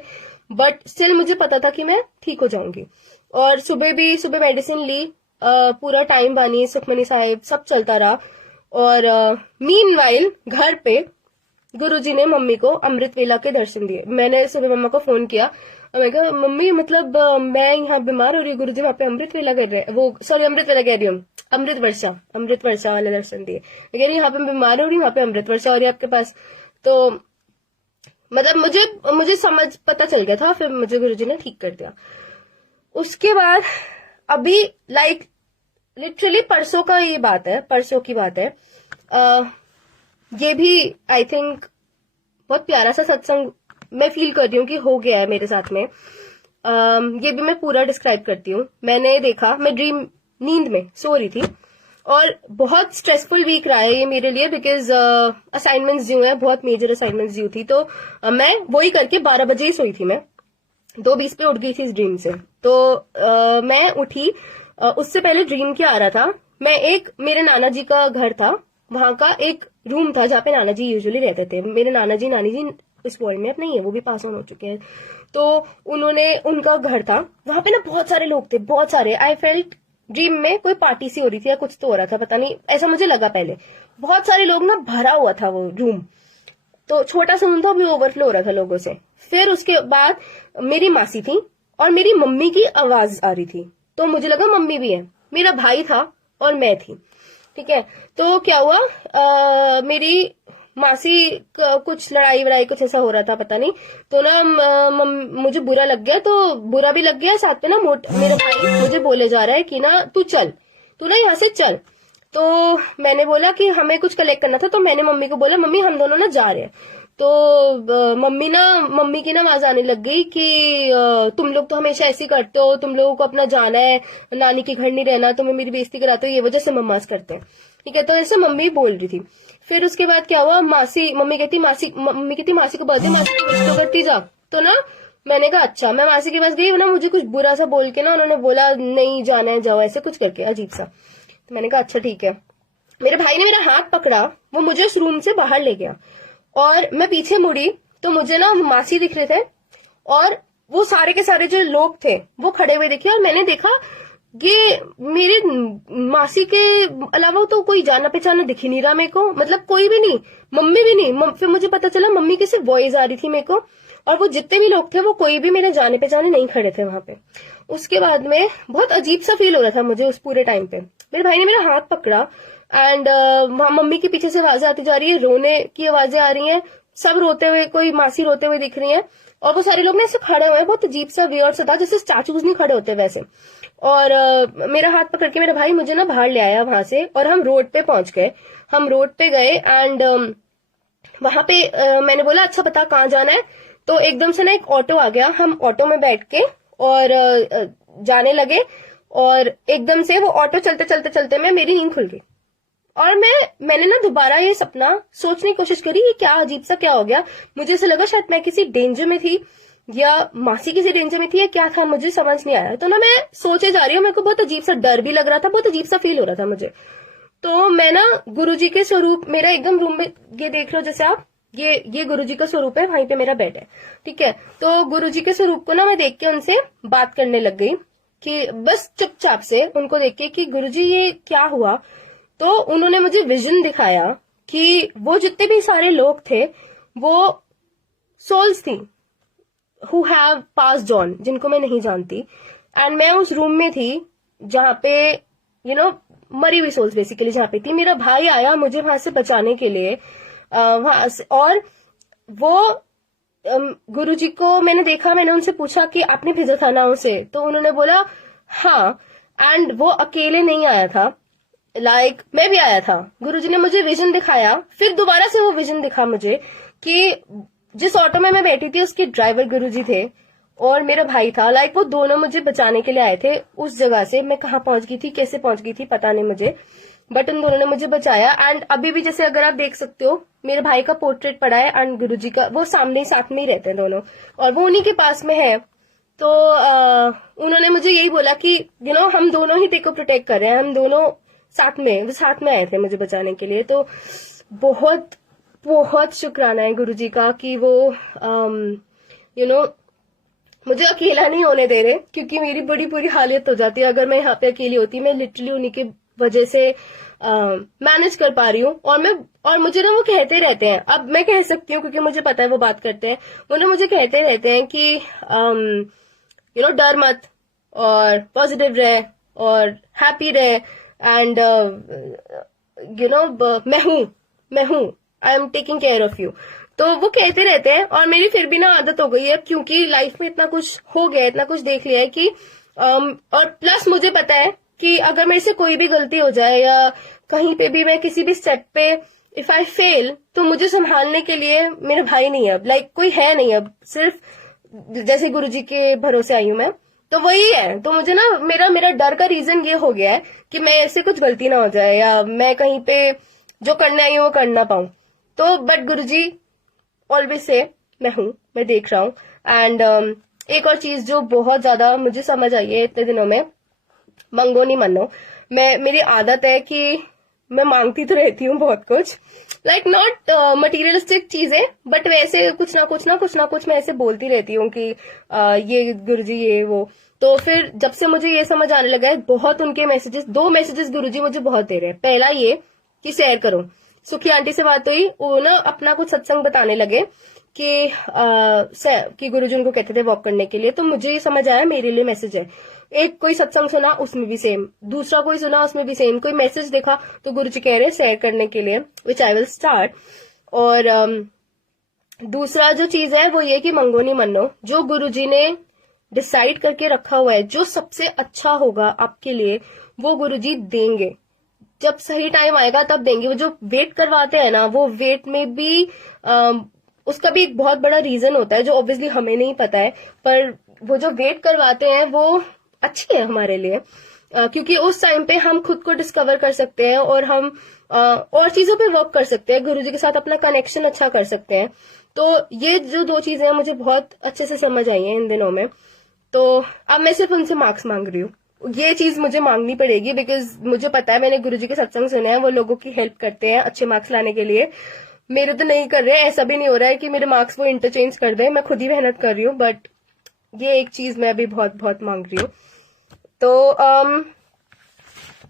बट स्टिल मुझे पता था कि मैं ठीक हो जाऊंगी। और सुबह मेडिसिन ली, पूरा टाइम बानी सुखमनी साहिब सब चलता रहा। और मीनवाइल घर पे गुरुजी ने मम्मी को अमृत वेला के दर्शन दिए। मैंने सुबह मम्मा को फोन किया और मैं कहा मम्मी मतलब मैं यहाँ बीमार हो रही हूँ, गुरुजी वहाँ पे अमृत वेला कर रहे हैं, वो सॉरी अमृत वेला कह रही हूँ, अमृत वर्षा वाले दर्शन दिए। लेकिन यहाँ पे बीमार हो रही हूँ, वहाँ पे अमृत वर्षा हो रही है आपके पास। तो मतलब मुझे समझ पता चल गया था, फिर मुझे गुरुजी ने ठीक कर दिया। उसके बाद अभी लाइक लिटरली परसों की बात है। ये भी आई थिंक बहुत प्यारा सा सत्संग मैं फील कर रही हूँ कि हो गया है मेरे साथ में। ये भी मैं पूरा डिस्क्राइब करती हूँ। मैंने देखा, मैं नींद में सो रही थी और बहुत स्ट्रेसफुल वीक रहा है ये मेरे लिए, बिकॉज असाइनमेंट्स ड्यू है, बहुत मेजर असाइनमेंट्स ड्यू थी। तो मैं वही करके 12 बजे ही सोई थी। मैं 2:20 पे उठ गई थी इस ड्रीम से। तो मैं उठी, उससे पहले ड्रीम क्या आ रहा था, मैं मेरे नाना जी का घर था, वहां का एक रूम था जहाँ पे नाना जी यूजुअली रहते थे। मेरे नानी जी इस वर्ल्ड में अब नहीं है, वो भी पास ऑन हो चुके हैं। तो उनका घर था, वहां पे ना बहुत सारे लोग थे, बहुत सारे। आई फेल्ट ड्रीम में कोई पार्टी सी हो रही थी या कुछ तो हो रहा था, पता नहीं, ऐसा मुझे लगा पहले। बहुत सारे लोग ना, भरा हुआ था वो रूम। तो छोटा सा रूम था, भी ओवरफ्लो हो रहा था लोगों से। फिर उसके बाद मेरी मासी थी और मेरी मम्मी की आवाज आ रही थी, तो मुझे लगा मम्मी भी है। मेरा भाई था और मैं थी। ठीक है। तो क्या हुआ, मेरी मासी कुछ लड़ाई वड़ाई कुछ ऐसा हो रहा था पता नहीं, तो ना मुझे बुरा लग गया, तो बुरा भी लग गया साथ में ना, मेरे भाई मुझे बोले जा रहा है कि ना तू चल, तू ना यहाँ से चल। तो मैंने बोला कि हमें कुछ कलेक्ट करना था, तो मैंने मम्मी को बोला मम्मी हम दोनों ना जा रहे हैं। तो मम्मी की ना आवाज आने लग गई कि तुम लोग तो हमेशा ऐसे ही करते हो, तुम लोगों को अपना जाना है, नानी के घर नहीं रहना, तुम्हें मेरी बेइज्जती कराते हो, ये वजह से मम्मा करते हैं। ठीक है, तो ऐसे मम्मी बोल रही थी। फिर उसके बाद क्या हुआ, मम्मी कहती मासी को बता, मासी की विश तो करती जा। तो ना मैंने कहा अच्छा, मैं मासी के पास गई ना, मुझे कुछ बुरा सा बोल के ना उन्होंने बोला नहीं जाना है जाओ, ऐसे कुछ करके अजीब सा। तो मैंने कहा अच्छा ठीक है। मेरे भाई ने मेरा हाथ पकड़ा, वो मुझे उस रूम से बाहर ले गया, और मैं पीछे मुड़ी तो मुझे ना मासी दिख रहे थे, और वो सारे के सारे जो लोग थे वो खड़े हुए दिखे, और मैंने देखा कि मेरे मासी के अलावा तो कोई जाना पहचाना दिख ही नहीं रहा मेरे को, मतलब कोई भी नहीं, मम्मी भी नहीं। फिर मुझे पता चला मम्मी की सिर्फ वॉइस आ रही थी मेरे को, और वो जितने भी लोग थे वो कोई भी मेरे जाने पहचाने नहीं खड़े थे वहां पे। उसके बाद में बहुत अजीब सा फील हो रहा था मुझे उस पूरे टाइम पे। मेरे भाई ने मेरा हाथ पकड़ा, एंड वहां मम्मी के पीछे से आवाजें आती जा रही है, रोने की आवाजें आ रही हैं, सब रोते हुए, कोई मासी रोते हुए दिख रही है, और वो सारे लोग ना ऐसे खड़े हुए हैं, बहुत अजीब सा वियर्ड सा था, जैसे स्टैचूज नहीं खड़े होते वैसे। और मेरा हाथ पकड़ के मेरा भाई मुझे ना बाहर ले आया वहां से, और हम रोड पे पहुंच गए। हम रोड पे गए, एंड वहां पे मैंने बोला अच्छा बता कहाँ जाना है। तो एकदम से ना एक ऑटो आ गया, हम ऑटो में बैठ के और जाने लगे, और एकदम से वो ऑटो चलते चलते चलते में मेरी नींद खुल गई, और मैंने ना दोबारा ये सपना सोचने की कोशिश करी, ये क्या अजीब सा क्या हो गया। मुझे ऐसा लगा शायद मैं किसी डेंजर में थी, या मासी किसी डेंजर में थी, या क्या था मुझे समझ नहीं आया। तो ना मैं सोचे जा रही हूँ, मेरे को बहुत अजीब सा डर भी लग रहा था, बहुत अजीब सा फील हो रहा था मुझे। तो मैं ना गुरुजी के स्वरूप, मेरा एकदम रूम में ये देख रहे हो जैसे आप, ये गुरुजी का स्वरूप है, वहीं पे मेरा बेड है। ठीक है, तो गुरुजी के स्वरूप को ना मैं देख के उनसे बात करने लग गई, कि बस चुपचाप से उनको देख के कि गुरुजी ये क्या हुआ। तो उन्होंने मुझे विजन दिखाया कि वो जितने भी सारे लोग थे वो सोल्स थी, हु हैव पास्ड ऑन, जिनको मैं नहीं जानती, एंड मैं उस रूम में थी जहां पे मरी हुई सोल्स बेसिकली जहां पे थी। मेरा भाई आया मुझे वहां से बचाने के लिए, वहां से, और वो गुरुजी को मैंने देखा, मैंने उनसे पूछा कि आपने भेजा था ना उसे, तो उन्होंने बोला हाँ, एंड वो अकेले नहीं आया था, मैं भी आया था। गुरुजी ने मुझे विजन दिखाया, फिर दोबारा से वो विजन दिखा मुझे कि जिस ऑटो में मैं बैठी थी उसके ड्राइवर गुरुजी थे, और मेरा भाई था। वो दोनों मुझे बचाने के लिए आए थे उस जगह से। मैं कहाँ पहुंच गई थी, कैसे पहुंच गई थी पता नहीं मुझे, बट उन दोनों ने मुझे बचाया। एंड अभी भी जैसे अगर आप देख सकते हो मेरे भाई का पोर्ट्रेट पड़ा है, एंड गुरुजी का, वो सामने साथ में ही रहते हैं दोनों, और वो उन्हीं के पास में है। तो उन्होंने मुझे यही बोला कि हम दोनों ही तेरे को प्रोटेक्ट कर रहे हैं, हम दोनों साथ में आए थे मुझे बचाने के लिए। तो बहुत बहुत शुक्राना है गुरुजी का कि वो मुझे अकेला नहीं होने दे रहे, क्योंकि मेरी बड़ी बुरी हालत हो जाती है अगर मैं यहाँ पे अकेली होती। मैं लिटरली उन्हीं की वजह से मैनेज कर पा रही हूँ। और मुझे ना वो कहते रहते हैं, अब मैं कह सकती हूँ क्योंकि मुझे पता है वो बात करते हैं, वो ना मुझे कहते रहते हैं कि डर मत, और पॉजिटिव रहे, और हैप्पी रहे, एंड मैं हूँ, I am taking care of you. तो वो कहते रहते हैं, और मेरी फिर भी ना आदत हो गई है, क्योंकि लाइफ में इतना कुछ हो गया, इतना कुछ देख लिया है कि और प्लस मुझे पता है कि अगर मेरे से कोई भी गलती हो जाए, या कहीं पे भी मैं किसी भी स्टेप पे इफ आई फेल, तो मुझे संभालने के लिए मेरा भाई नहीं है अब, कोई है नहीं अब, सिर्फ जैसे गुरुजी के भरोसे आई हूं मैं, तो वही है। तो मुझे ना मेरा डर का रीजन ये हो गया है कि मैं ऐसे कुछ गलती ना हो जाए, या मैं कहीं पे जो करना है वो कर ना पाऊं। तो बट गुरुजी ऑलवेज से मैं हूं, मैं देख रहा हूं। एंड एक और चीज जो बहुत ज्यादा मुझे समझ आई है इतने दिनों में, मंगो नहीं मनो। मेरी आदत है कि मैं मांगती तो रहती हूँ बहुत कुछ, नॉट मटीरियलिस्टिक चीजें, बट वैसे कुछ ना कुछ मैं ऐसे बोलती रहती हूँ कि ये गुरुजी ये वो। तो फिर जब से मुझे ये समझ आने लगा है, बहुत उनके मैसेजेस, 2 मैसेजेस गुरुजी मुझे बहुत दे रहे हैं। पहला ये कि शेयर करो, सुखी आंटी से बात हुई, वो ना अपना कुछ सत्संग बताने लगे कि गुरुजी उनको कहते थे वॉक करने के लिए, तो मुझे ये समझ आया मेरे लिए मैसेज है। एक कोई सत्संग सुना उसमें भी सेम, दूसरा कोई सुना उसमें भी सेम, कोई मैसेज देखा तो गुरुजी कह रहे हैं शेयर करने के लिए, विच आई विल स्टार्ट। और दूसरा जो चीज है वो ये कि मंगो नहीं मनो, जो गुरुजी ने डिसाइड करके रखा हुआ है, जो सबसे अच्छा होगा आपके लिए वो गुरुजी देंगे, जब सही टाइम आएगा तब देंगे। वो जो वेट करवाते हैं ना, वो वेट में भी उसका भी एक बहुत बड़ा रीजन होता है जो ऑब्वियसली हमें नहीं पता है, पर वो जो वेट करवाते हैं वो अच्छी है हमारे लिए, क्योंकि उस टाइम पे हम खुद को डिस्कवर कर सकते हैं और हम और चीजों पे वर्क कर सकते हैं, गुरुजी के साथ अपना कनेक्शन अच्छा कर सकते हैं। तो ये जो दो चीजें हैं मुझे बहुत अच्छे से समझ आई हैं इन दिनों में। तो अब मैं सिर्फ उनसे मार्क्स मांग रही हूँ, ये चीज मुझे मांगनी पड़ेगी, बिकॉज मुझे पता है, मैंने गुरुजी के सत्संग सुने हैं, वो लोगों की हेल्प करते हैं अच्छे मार्क्स लाने के लिए। मेरे तो नहीं कर रहे हैं, ऐसा भी नहीं हो रहा है कि मेरे मार्क्स वो इंटरचेंज कर दे, मैं खुद ही मेहनत कर रही हूँ, बट ये एक चीज मैं अभी बहुत बहुत मांग रही हूँ। तो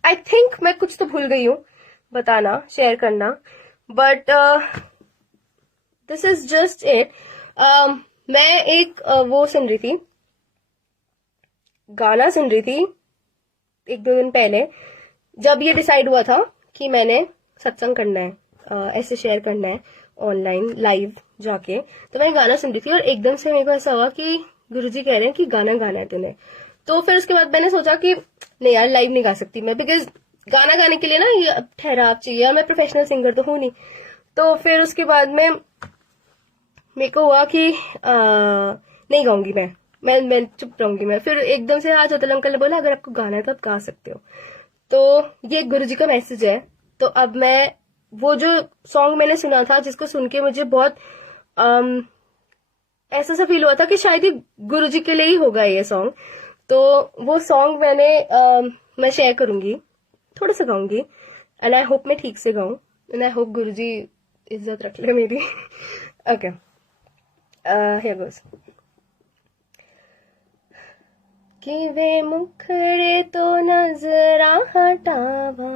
आई थिंक मैं कुछ तो भूल गई हूँ बताना, शेयर करना, but this is just it. मैं एक वो सुन रही थी, गाना सुन रही थी एक दो दिन पहले, जब ये डिसाइड हुआ था कि मैंने सत्संग करना है, ऐसे शेयर करना है ऑनलाइन लाइव जाके, तो मैं गाना सुन रही थी और एकदम से मेरे को ऐसा हुआ कि गुरुजी कह रहे हैं कि गाना गाना है तूने। तो फिर उसके बाद मैंने सोचा कि नहीं यार, लाइव नहीं गा सकती मैं, बिकॉज गाना गाने के लिए ना ये ठहराव चाहिए, मैं प्रोफेशनल सिंगर तो हूं नहीं। तो फिर उसके बाद में मेरे को हुआ कि नहीं गाऊंगी मैं चुप रहूंगी मैं। फिर एकदम से आज अतुल अंकल ने बोला अगर आपको गाना है तो आप गा सकते हो। तो ये गुरुजी का मैसेज है। तो अब मैं वो जो सॉन्ग मैंने सुना था, जिसको सुन के मुझे बहुत ऐसा सा फील हुआ था कि शायद ये गुरुजी के लिए ही होगा ये सॉन्ग, तो वो सॉन्ग मैं शेयर करूंगी, थोड़ा सा गाऊंगी, एंड आई होप मैं ठीक से गाऊं, एंड आई होप गुरुजी इज्जत रख ले मेरी। ओके, हियर गोस। कि वे मुखड़े तो नजरा हटावा,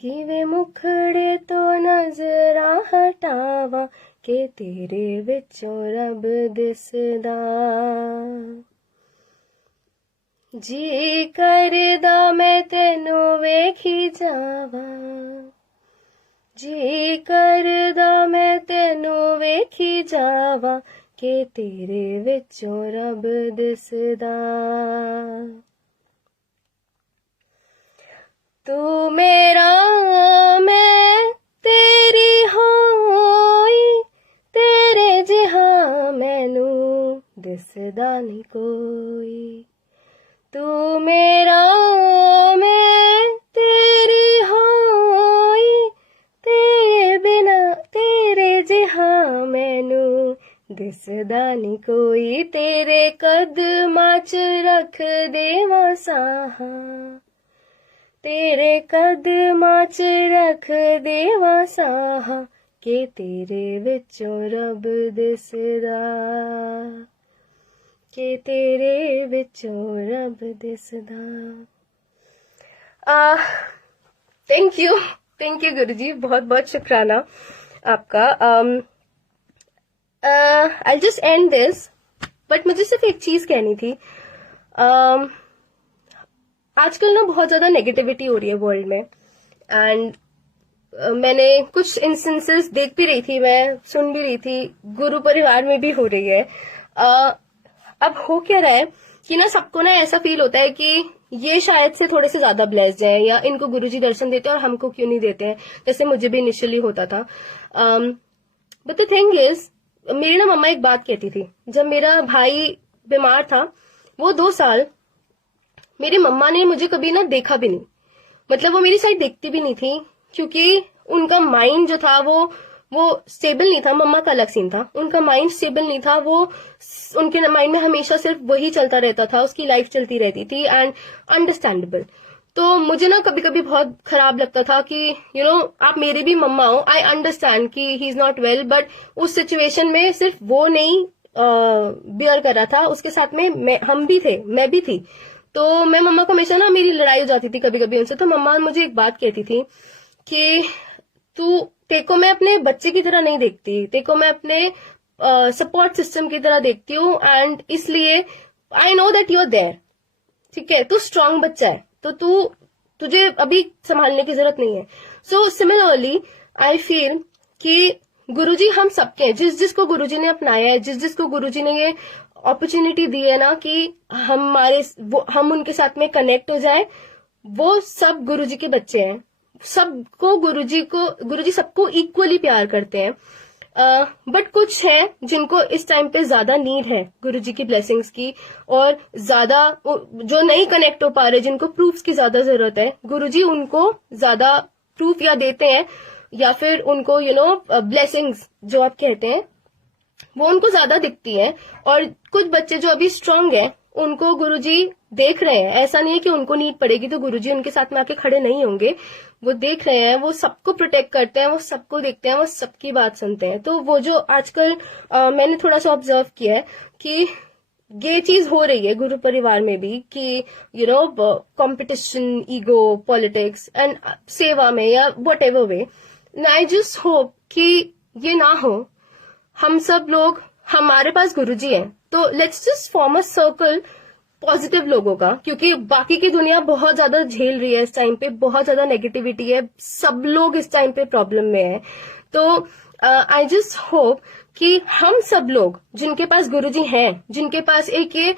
कि वे मुखड़े तो नजरा हटावा, के तेरे विचों रब दिसदा, जी करदा मैं तेनू वेखी जावा, जी करदा मैं तेनू वेखी जावा, के तेरे विचों रब दिसदा। तू मेरा मैं तेरी होई, तेरे जिहा मैनू दिसदा नहीं कोई। तू मेरा मैं तेरी होई, तेरे बिना तेरे जिहा मैनू दिसदा नहीं कोई। तेरे कदमां च रख देवा साहा, तेरे कदमां च रख देवा साहा, के तेरे विचों रब दिसदा, के तेरे विचों रब दिसदा। थैंक यू गुरुजी, बहुत बहुत शुक्राना आपका। I'll just end this, but मुझे सिर्फ एक चीज कहनी थी। आजकल ना बहुत ज्यादा नेगेटिविटी हो रही है वर्ल्ड में, एंड मैंने कुछ इंस्टेंसेस देख भी रही थी, मैं सुन भी रही थी, गुरु परिवार में भी हो रही है। अब हो क्या रहा है कि ना सबको ना ऐसा फील होता है कि ये शायद से थोड़े से ज्यादा ब्लेस्ड हैं, या इनको गुरुजी दर्शन देते हैं और हमको क्यों नहीं देते हैं, जैसे मुझे भी इनिशियली होता था। बट द थिंग इज, मेरी ना मम्मा एक बात कहती थी, जब मेरा भाई बीमार था वो 2 साल, मेरी मम्मा ने मुझे कभी ना देखा भी नहीं, मतलब वो मेरी साइड देखती भी नहीं थी, क्योंकि उनका माइंड जो था वो स्टेबल नहीं था। मम्मा का अलग सीन था, उनका माइंड स्टेबल नहीं था, वो उनके माइंड में हमेशा सिर्फ वही चलता रहता था, उसकी लाइफ चलती रहती थी, एंड अंडरस्टैंडेबल। तो मुझे ना कभी कभी बहुत खराब लगता था कि आप मेरे भी मम्मा हो, आई अंडरस्टैंड कि he is not well, but उस सिचुएशन में सिर्फ वो नहीं बियर कर रहा था, उसके साथ में हम भी थे, मैं भी थी। तो मैं मम्मा को हमेशा ना मेरी लड़ाई हो जाती थी कभी कभी उनसे, तो मम्मा मुझे एक बात कहती थी कि तेको मैं अपने बच्चे की तरह नहीं देखती, तेको मैं अपने सपोर्ट सिस्टम की तरह देखती हूँ, एंड इसलिए I know that you are there, ठीक है, तू स्ट्रांग बच्चा है, तो तुझे अभी संभालने की जरूरत नहीं है। सो सिमिलरली आई फील कि गुरुजी हम सबके हैं, जिस जिसको गुरुजी ने अपनाया है, जिस जिसको गुरुजी ने ये अपॉर्चुनिटी दी है ना कि हम उनके साथ में कनेक्ट हो जाए, वो सब गुरुजी के बच्चे हैं। सबको गुरुजी सबको इक्वली प्यार करते हैं। बट कुछ है जिनको इस टाइम पे ज्यादा नीड है गुरुजी की ब्लेसिंग्स की, और ज्यादा जो नहीं कनेक्ट हो पा रहे, जिनको प्रूफ्स की ज्यादा जरूरत है, गुरुजी उनको ज्यादा प्रूफ या देते हैं, या फिर उनको ब्लेसिंग्स जो आप कहते हैं वो उनको ज्यादा दिखती है। और कुछ बच्चे जो अभी स्ट्रांग हैं उनको गुरुजी देख रहे हैं। ऐसा नहीं है कि उनको नीड पड़ेगी तो गुरुजी उनके साथ में आके खड़े नहीं होंगे, वो देख रहे हैं, वो सबको प्रोटेक्ट करते हैं, वो सबको देखते हैं, वो सबकी बात सुनते हैं। तो वो जो आजकल मैंने थोड़ा सा ऑब्जर्व किया है कि ये चीज हो रही है गुरु परिवार में भी कि कंपटीशन, ईगो, पॉलिटिक्स एंड सेवा में या what ever way. I just hope कि ये ना हो। हम सब लोग, हमारे पास गुरुजी हैं, तो let's just form a circle positive लोगों का, क्योंकि बाकी की दुनिया बहुत ज्यादा झेल रही है इस टाइम पे, बहुत ज्यादा नेगेटिविटी है, सब लोग इस टाइम पे प्रॉब्लम में है। तो आई जस्ट होप कि हम सब लोग जिनके पास गुरुजी हैं, जिनके पास एक ये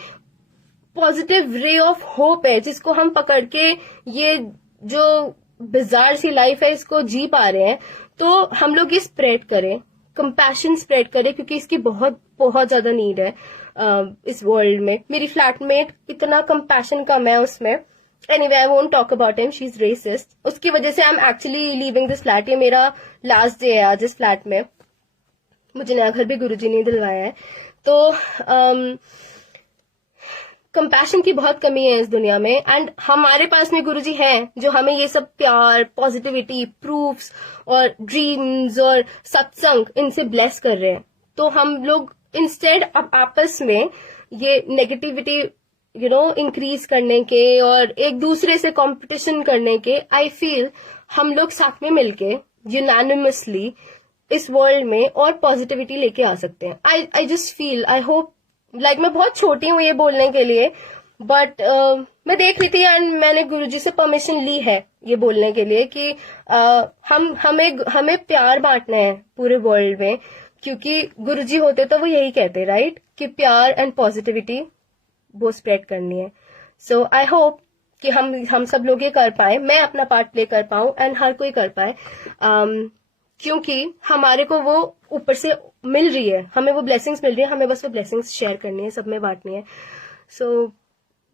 पॉजिटिव रे ऑफ होप है, जिसको हम पकड़ के ये जो बिजार सी लाइफ है इसको जी पा रहे हैं, तो हम लोग ये स्प्रेड करें, कंपैशन स्प्रेड करें, क्योंकि इसकी बहुत बहुत ज्यादा नीड है इस वर्ल्ड में। मेरी फ्लैटमेट इतना कंपैशन कम है उसमें। Anyway, I won't talk about him, she is resist. उसकी वजह से I am actually leaving this flat. ये मेरा लास्ट डे है आज इस फ्लैट में। मुझे नया घर भी गुरुजी ने दिलवाया है। तो कंपैशन की बहुत कमी है इस दुनिया में, एंड हमारे पास में गुरुजी हैं जो हमें ये सब प्यार, पॉजिटिविटी, प्रूफ्स और ड्रीम्स और सत्संग इनसे ब्लेस कर रहे हैं। तो हम लोग इंस्टेड अब आपस में ये नेगेटिविटी इंक्रीज करने के और एक दूसरे से कंपटीशन करने के, आई फील हम लोग साथ में मिलके यूनानिमसली इस वर्ल्ड में और पॉजिटिविटी लेके आ सकते हैं। I just feel, I hope, like मैं बहुत छोटी हूँ ये बोलने के लिए, बट मैं देख रही थी एंड मैंने गुरुजी से परमिशन ली है ये बोलने के लिए कि हमें प्यार बांटना है पूरे वर्ल्ड में, क्योंकि गुरुजी होते तो वो यही कहते, राइट, कि प्यार एंड पॉजिटिविटी वो स्प्रेड करनी है। सो आई होप कि हम सब लोग ये कर पाए, मैं अपना पार्ट प्ले कर पाऊं एंड हर कोई कर पाए, क्योंकि हमारे को वो ऊपर से मिल रही है, हमें वो ब्लेसिंग्स मिल रही है, हमें बस वो ब्लेसिंग्स शेयर करनी है, सब में बांटनी है। So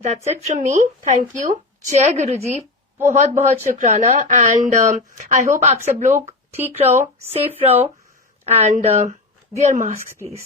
that's it from me. Thank you. जय गुरुजी, बहुत बहुत शुक्राना। एंड आई होप आप सब लोग ठीक रहो, सेफ रहो, एंड wear masks please।